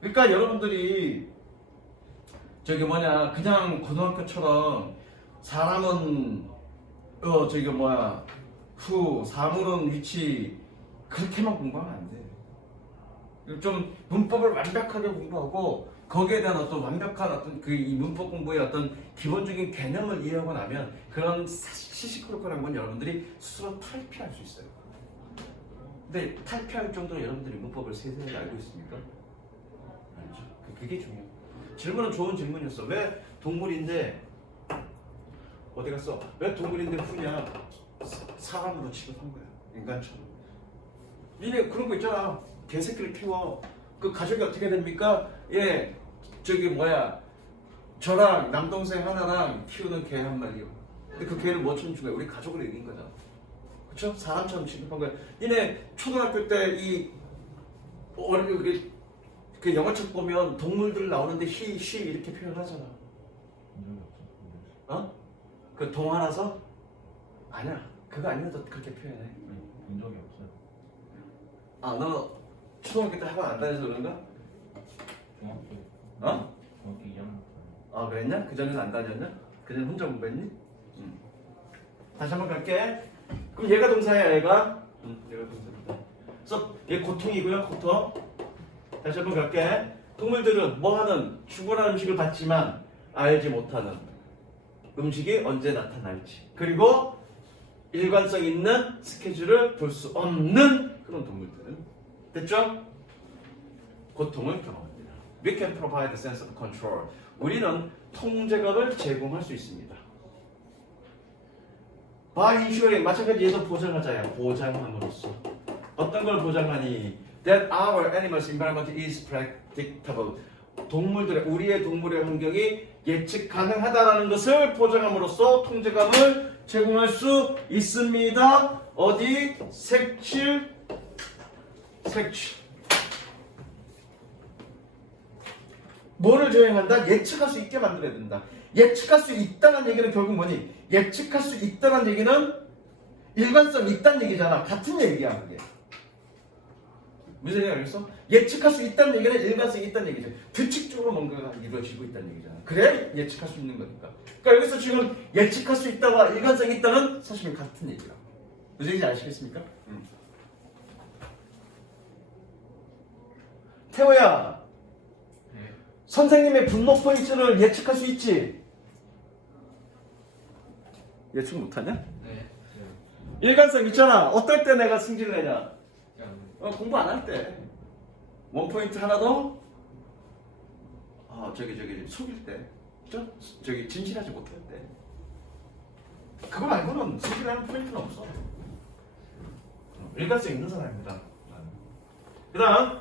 그러니까 여러분들이 그냥 고등학교처럼 사람은 사물은 위치 그렇게만 공부하면 안 돼. 좀 문법을 완벽하게 공부하고 거기에 대한 어떤 완벽한 이 문법 공부의 어떤 기본적인 개념을 이해하고 나면 그런 시시콜콜한 건 여러분들이 스스로 탈피할 수 있어요. 근데 탈피할 정도로 여러분들이 문법을 세세하게 알고 있습니까? 아니죠. 그게 중요해요. 질문은 좋은 질문이었어. 왜 동물인데 어디 갔어? 왜 동물인데 후냐? 사람으로 취급한 거야. 인간처럼. 니네 그런 거 있잖아. 개새끼를 키워. 그 가족이 어떻게 됩니까? 저랑 남동생 하나랑 키우는 개 한 마리요. 근데 그 개를 뭐처럼 준 거야? 우리 가족으로 이긴 거잖아. 그쵸? 사람처럼 취급한 거야. 니네 초등학교 때 그 영어책 보면 동물들 나오는데 he, she 이렇게 표현하잖아. 본 적이 없어. 그 동화라서? 아니야. 그거 아니면 너 그렇게 표현해. 본 적이 없어요. 너 초등학교 때 학원 안 다녀서 그런가? 중학교. 어? 중학교 2학년. 그랬냐? 그 전에는 안 다녔냐? 그냥 혼자 공부했니? 다시 한번 갈게. 그럼 얘가 동사야, 얘가? 얘가 동사입니다. 그래서 얘 고통이고요, 고통. 다시 한번 갈게. 동물들은 뭐 하는? 충분한 음식을 받지만 알지 못하는 음식이 언제 나타날지. 그리고 일관성 있는 스케줄을 볼 수 없는 그런 동물들은. 됐죠? 고통을 경험합니다. We can provide a sense of control. 우리는 통제감을 제공할 수 있습니다. By ensuring, 마찬가지 얘도 보장하자야. 보장함으로써. 어떤 걸 보장하니? That our animals' environment is predictable. 우리의 동물의 환경이 예측 가능하다는 것을 보장함으로써 통제감을 제공할 수 있습니다. 어디? 색칠. 뭐를 조행한다? 예측할 수 있게 만들어야 된다. 예측할 수 있다는 얘기는 결국 뭐니? 예측할 수 있다는 얘기는 일관성 있다는 얘기잖아. 같은 얘기야, 그게. 무슨 얘기 알겠어? 예측할 수 있다는 얘기는 일관성이 있다는 얘기죠. 규칙적으로 뭔가가 이루어지고 있다는 얘기잖아. 그래 예측할 수 있는 거니까. 그러니까 여기서 지금 예측할 수 있다와 일관성이 있다는 사실은 같은 얘기야. 무슨 얘기인지 아시겠습니까? 태호야, 네. 선생님의 분노 포인트를 예측할 수 있지? 예측 못하냐? 네. 일관성 있잖아. 어떨 때 내가 승질 내냐? 그냥 공부 안 할 때. 원 포인트 하나 더. 저기 속일 때. 그죠? 저기 진실하지 못할 때. 그거 말고는 승질하는 포인트는 없어. 일관성 있는 사람입니다. 그 다음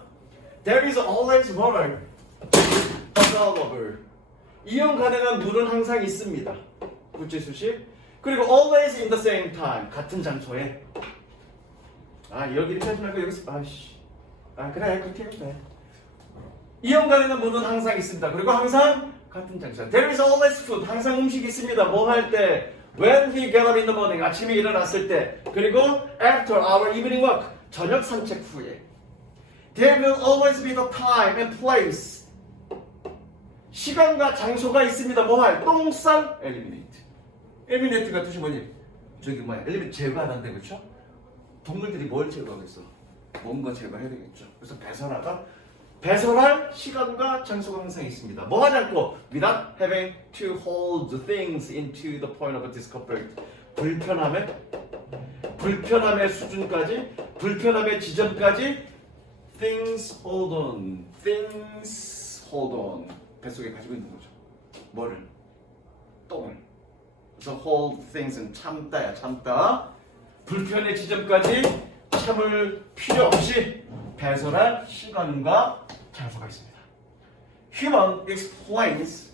There is always water available. 이용 가능한 물은 항상 있습니다. 구체수식. 그리고 always in the same time. 같은 장소에. 여기 이렇게 하지 말고 여기서 그래 그렇게 해도 돼. 이용 가능한 물은 항상 있습니다. 그리고 항상 같은 장소. There is always food. 항상 음식이 있습니다. 뭐 할 때? When we get up in the morning. 아침에 일어났을 때. 그리고 after our evening walk. 저녁 산책 후에. There will always be the time and place. 시간과 장소가 있습니다. 뭐 할? 똥 쌀 eliminate. eliminate가 뜻이 뭐니? eliminate 제거하는데 그렇죠? 동물들이 뭘 제거하겠어? 뭔가 제거해야 되겠죠. 그래서 배설할 시간과 장소가 항상 있습니다. 뭐 하지 않고 without having to hold things into the point of discomfort. 불편함의 수준까지, 불편함의 지점까지 things hold on. 뱃속에 가지고 있는 거죠. 뭐를? 똥을. 그래서 hold things은 참다. 불편의 지점까지 참을 필요 없이 배설할 시간과 장소가 있습니다. Human explains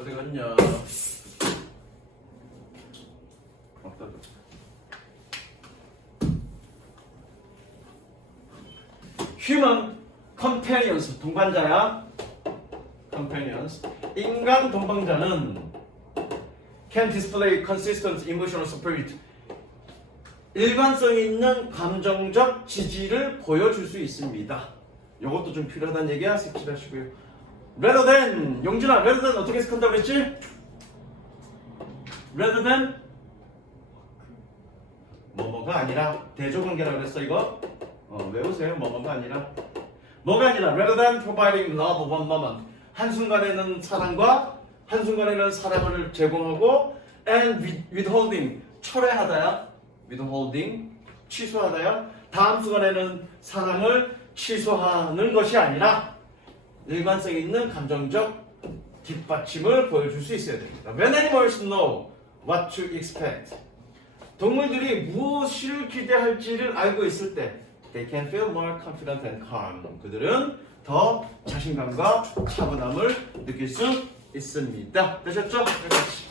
어디 갔냐? Human companions 동반자야. companions 인간 동반자는 can display consistent emotional support 일관성 있는 감정적 지지를 보여줄 수 있습니다. 이것도 좀 필요하다는 얘기야. 색칠하시고요. rather than 용진아 rather than 어떻게 해석한다고 그랬지? rather than 뭐뭐가 아니라 대조관계라고 그랬어 이거? 외우세요. 뭐뭐가 아니라 뭐가 아니라 rather than providing love one moment 한순간에는 사랑과 한순간에는 사랑을 제공하고 and withholding 철회하다야 withholding 취소하다야 다음 순간에는 사랑을 취소하는 것이 아니라 일관성 있는 감정적 뒷받침을 보여줄 수 있어야 됩니다. When animals know what to expect 동물들이 무엇을 기대할지를 알고 있을 때 they can feel more confident and calm 그들은 더 자신감과 차분함을 느낄 수 있습니다. 되셨죠? 여기까지.